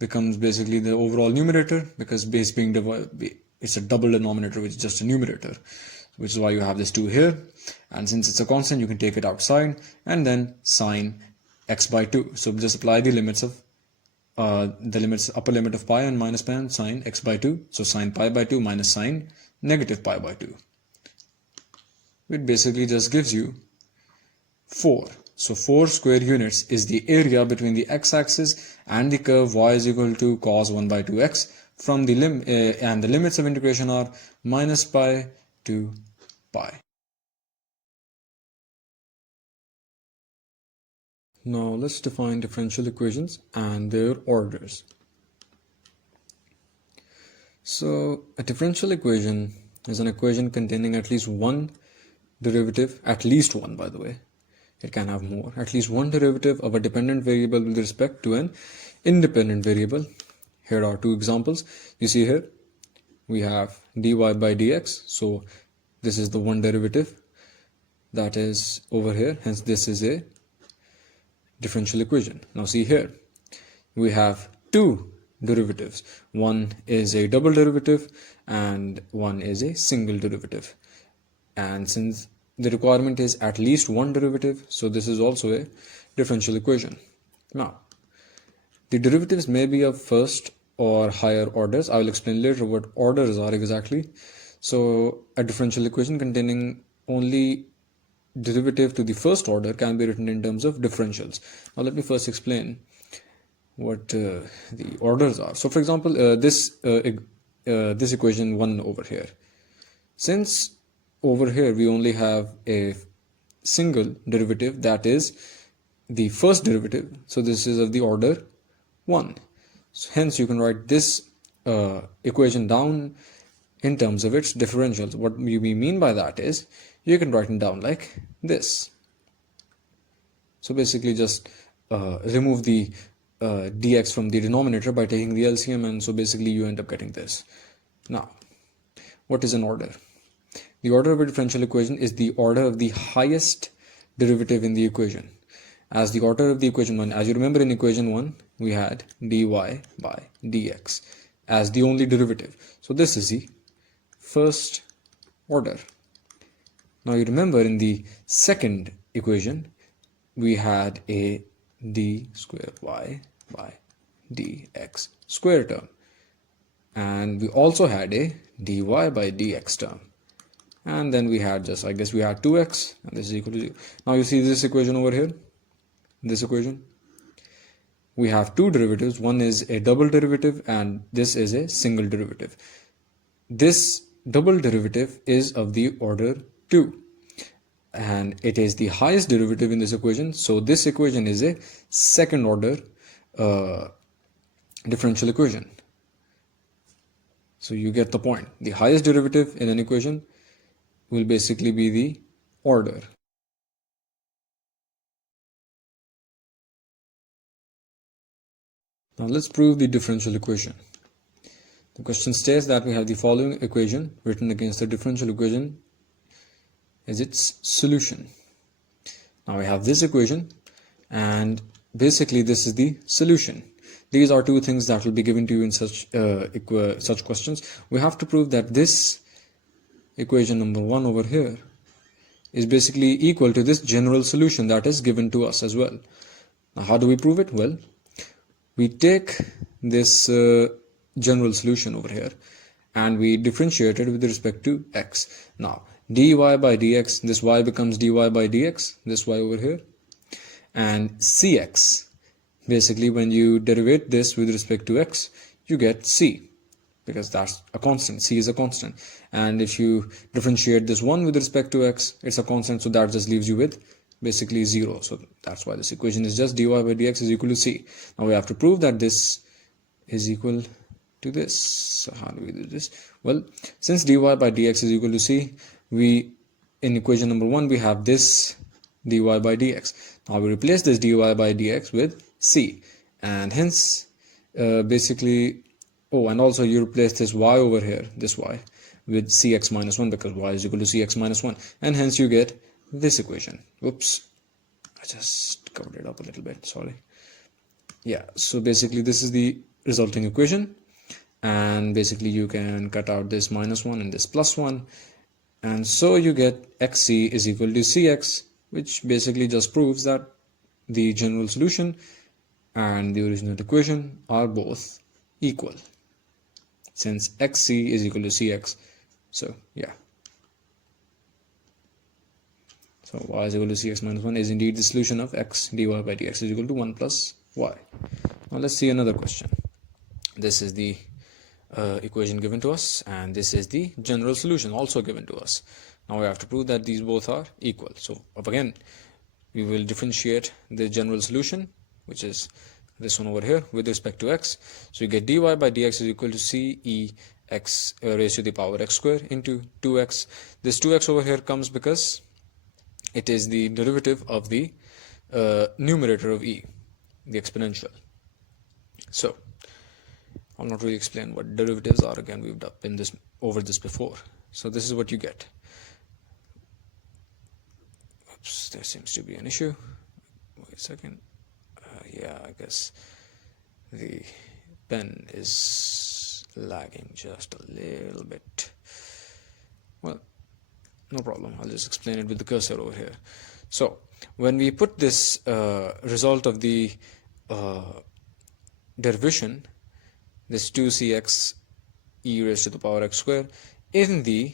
becomes basically the overall numerator, because base being divided, it's a double denominator, which is just a numerator, which is why you have this 2 here. And since it's a constant, you can take it outside, and then sine x by 2. So just apply the limits of upper limit of pi and minus pi and sine x by 2. So sine pi by 2 minus sine negative pi by 2. It basically just gives you 4. So 4 square units is the area between the x-axis and the curve y is equal to cos 1 by 2x from the and the limits of integration are minus pi to pi. Now let's define differential equations and their orders. So a differential equation is an equation containing at least one derivative, at least one by the way, it can have more, at least one derivative of a dependent variable with respect to an independent variable. Here are two examples. You see here we have dy by dx, so this is the one derivative that is over here, hence this is a differential equation. Now see here we have two derivatives, one is a double derivative and one is a single derivative, and since the requirement is at least one derivative, so this is also a differential equation. Now the derivatives may be of first or higher orders. I will explain later what orders are exactly. So a differential equation containing only derivative to the first order can be written in terms of differentials. Now let me first explain what the orders are. So for example, this equation 1 over here, since over here we only have a single derivative, that is the first derivative, so this is of the order 1. So hence you can write this equation down in terms of its differentials. What we mean by that is you can write it down like this. So basically just remove the dx from the denominator by taking the LCM, and so basically you end up getting this. Now what is an order? The order of a differential equation is the order of the highest derivative in the equation. As the order of the equation 1, as you remember in equation 1 we had dy by dx as the only derivative, so this is the first order. Now you remember in the second equation we had a d square y by dx square term, and we also had a dy by dx term, and then we had just, I guess we had 2x, and this is equal to 0. Now you see this equation over here, this equation, we have two derivatives, one is a double derivative and this is a single derivative. This double derivative is of the order 2 and it is the highest derivative in this equation, so this equation is a second order differential equation. So you get the point. The highest derivative in an equation will basically be the order. Now let's prove the differential equation. The question states that we have the following equation written against the differential equation is its solution. Now we have this equation and basically this is the solution. These are two things that will be given to you in such questions. We have to prove that this equation number 1 over here is basically equal to this general solution that is given to us as well. Now how do we prove it? Well, we take this general solution over here and we differentiate it with respect to x. Now dy by dx, this y becomes dy by dx, this y over here, and cx, basically when you derivate this with respect to x you get c, because that's a constant, c is a constant, and if you differentiate this 1 with respect to x, it's a constant, so that just leaves you with basically 0. So that's why this equation is just dy by dx is equal to c. Now we have to prove that this is equal to this. So how do we do this? Well, since dy by dx is equal to c, we in equation number 1 we have this dy by dx. Now we replace this dy by dx with c, and hence basically, oh, and also you replace this y over here, this y, with cx minus 1, because y is equal to cx minus 1, and hence you get this equation. Whoops, I just covered it up a little bit, sorry. Yeah, so basically this is the resulting equation, and basically you can cut out this minus 1 and this plus 1, and so you get xc is equal to cx, which basically just proves that the general solution and the original equation are both equal, since xc is equal to cx. So yeah, so y is equal to cx minus 1 is indeed the solution of x dy by dx is equal to 1 plus y. Now let's see another question. This is the equation given to us, and this is the general solution also given to us. Now we have to prove that these both are equal. So again, we will differentiate the general solution, which is this one over here, with respect to x. So you get dy by dx is equal to c e x raised to the power x square into 2x. This 2x over here comes because it is the derivative of the numerator of e, the exponential. So I'll not really explain what derivatives are. Again, we've been over this before. So this is what you get. Oops, there seems to be an issue. Wait a second. Yeah, I guess the pen is lagging just a little bit. Well, no problem. I'll just explain it with the cursor over here. So when we put this result of the derivation, this 2cx e raised to the power x square, in the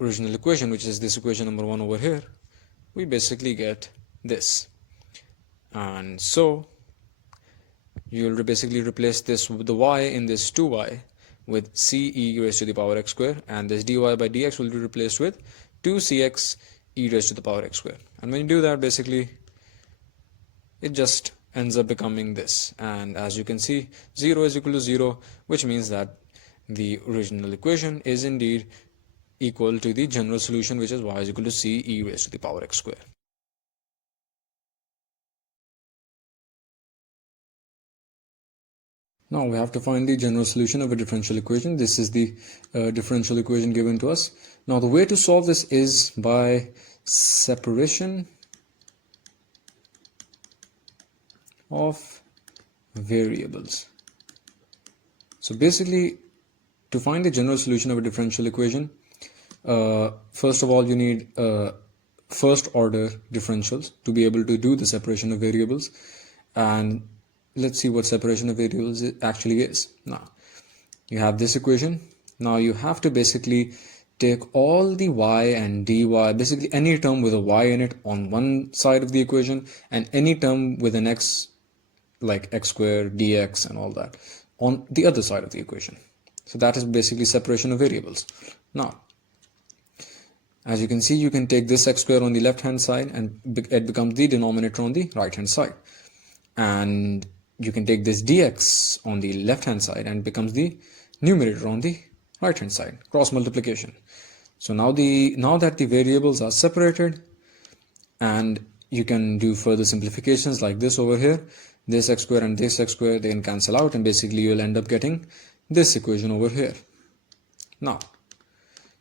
original equation, which is this equation number 1 over here, we basically get this. And so you'll basically replace this with the y in this 2y with c e raised to the power x square, and this dy by dx will be replaced with 2cx e raised to the power x square. And when you do that, basically it just ends up becoming this, and as you can see, 0 is equal to 0, which means that the original equation is indeed equal to the general solution, which is y is equal to c e raised to the power x square. Now we have to find the general solution of a differential equation. This is the differential equation given to us. Now the way to solve this is by separation of variables. So basically, to find the general solution of a differential equation, first of all you need first order differentials to be able to do the separation of variables. And let's see what separation of variables actually is. Now you have this equation. Now you have to basically take all the y and dy, basically any term with a y in it, on one side of the equation, and any term with an x, like x squared, dx and all that, on the other side of the equation. So that is basically separation of variables. Now as you can see, you can take this x square on the left hand side and it becomes the denominator on the right hand side, and you can take this dx on the left hand side and it becomes the numerator on the right hand side, cross multiplication. So now that the variables are separated, and you can do further simplifications like this over here, this x square and this x square, they can cancel out, and basically you'll end up getting this equation over here. Now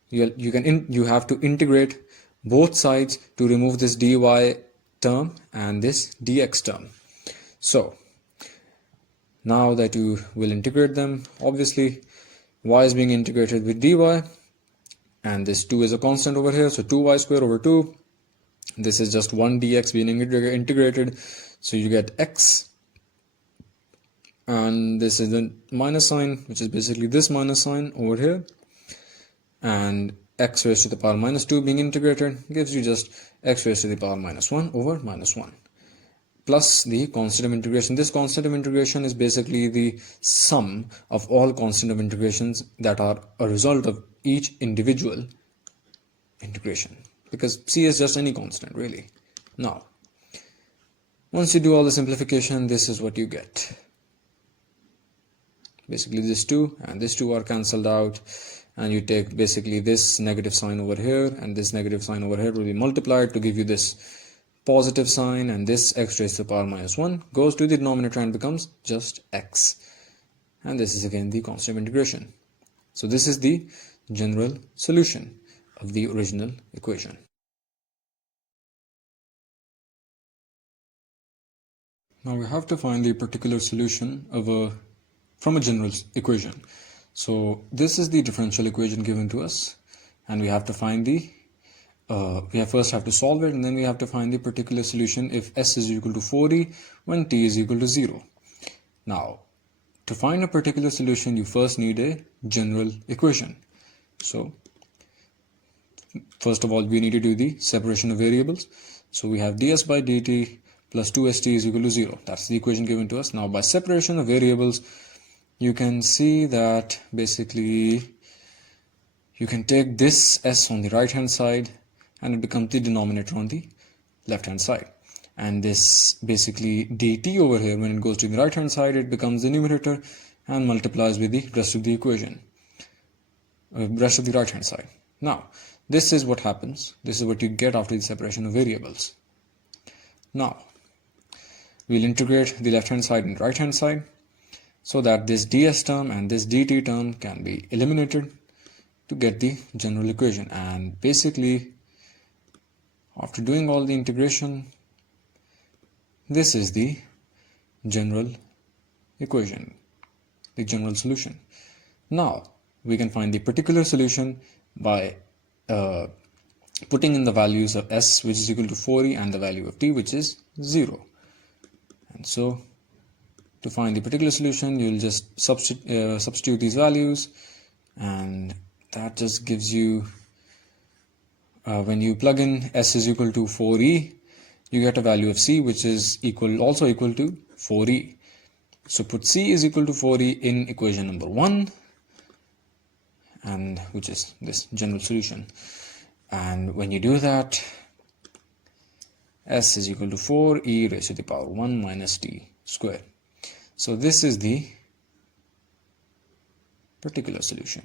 you have to integrate both sides to remove this dy term and this dx term. So now that you will integrate them, obviously y is being integrated with dy, and this 2 is a constant over here, so 2y square over 2. This is just 1 dx being integrated, so you get x, and this is the minus sign, which is basically this minus sign over here, and x raised to the power minus 2 being integrated gives you just x raised to the power minus 1 over minus 1, plus the constant of integration. This constant of integration is basically the sum of all constant of integrations that are a result of each individual integration, because c is just any constant really. Now once you do all the simplification, this is what you get. basically this 2 and this 2 are cancelled out, and you take basically this negative sign over here and this negative sign over here will be multiplied to give you this positive sign, and this x raised to the power minus 1 goes to the denominator and becomes just x, and this is again the constant of integration. So this is the general solution of the original equation. Now we have to find the particular solution of from a general equation. So this is the differential equation given to us, and we have to find the first have to solve it, and then we have to find the particular solution if s is equal to 4e when t is equal to 0. Now, to find a particular solution, you first need a general equation. So first of all, we need to do the separation of variables. So we have ds by dt plus 2st is equal to 0. That's the equation given to us. Now by separation of variables, you can see that basically you can take this s on the right hand side and it becomes the denominator on the left hand side, and this basically dt over here, when it goes to the right hand side, it becomes the numerator and multiplies with the rest of the equation, rest of the right hand side. Now this is what happens, this is what you get after the separation of variables. Now we'll integrate the left hand side and right hand side so that this ds term and this dt term can be eliminated to get the general equation. And basically after doing all the integration, this is the general equation, the general solution. Now we can find the particular solution by putting in the values of s, which is equal to 4e, and the value of t, which is 0. And so to find the particular solution, you'll just substitute these values, and that just gives you, when you plug in s is equal to 4e, you get a value of c which is also equal to 4e. So put c is equal to 4e in equation number 1, and which is this general solution. And when you do that, s is equal to 4e raised to the power 1 minus t squared. So this is the particular solution.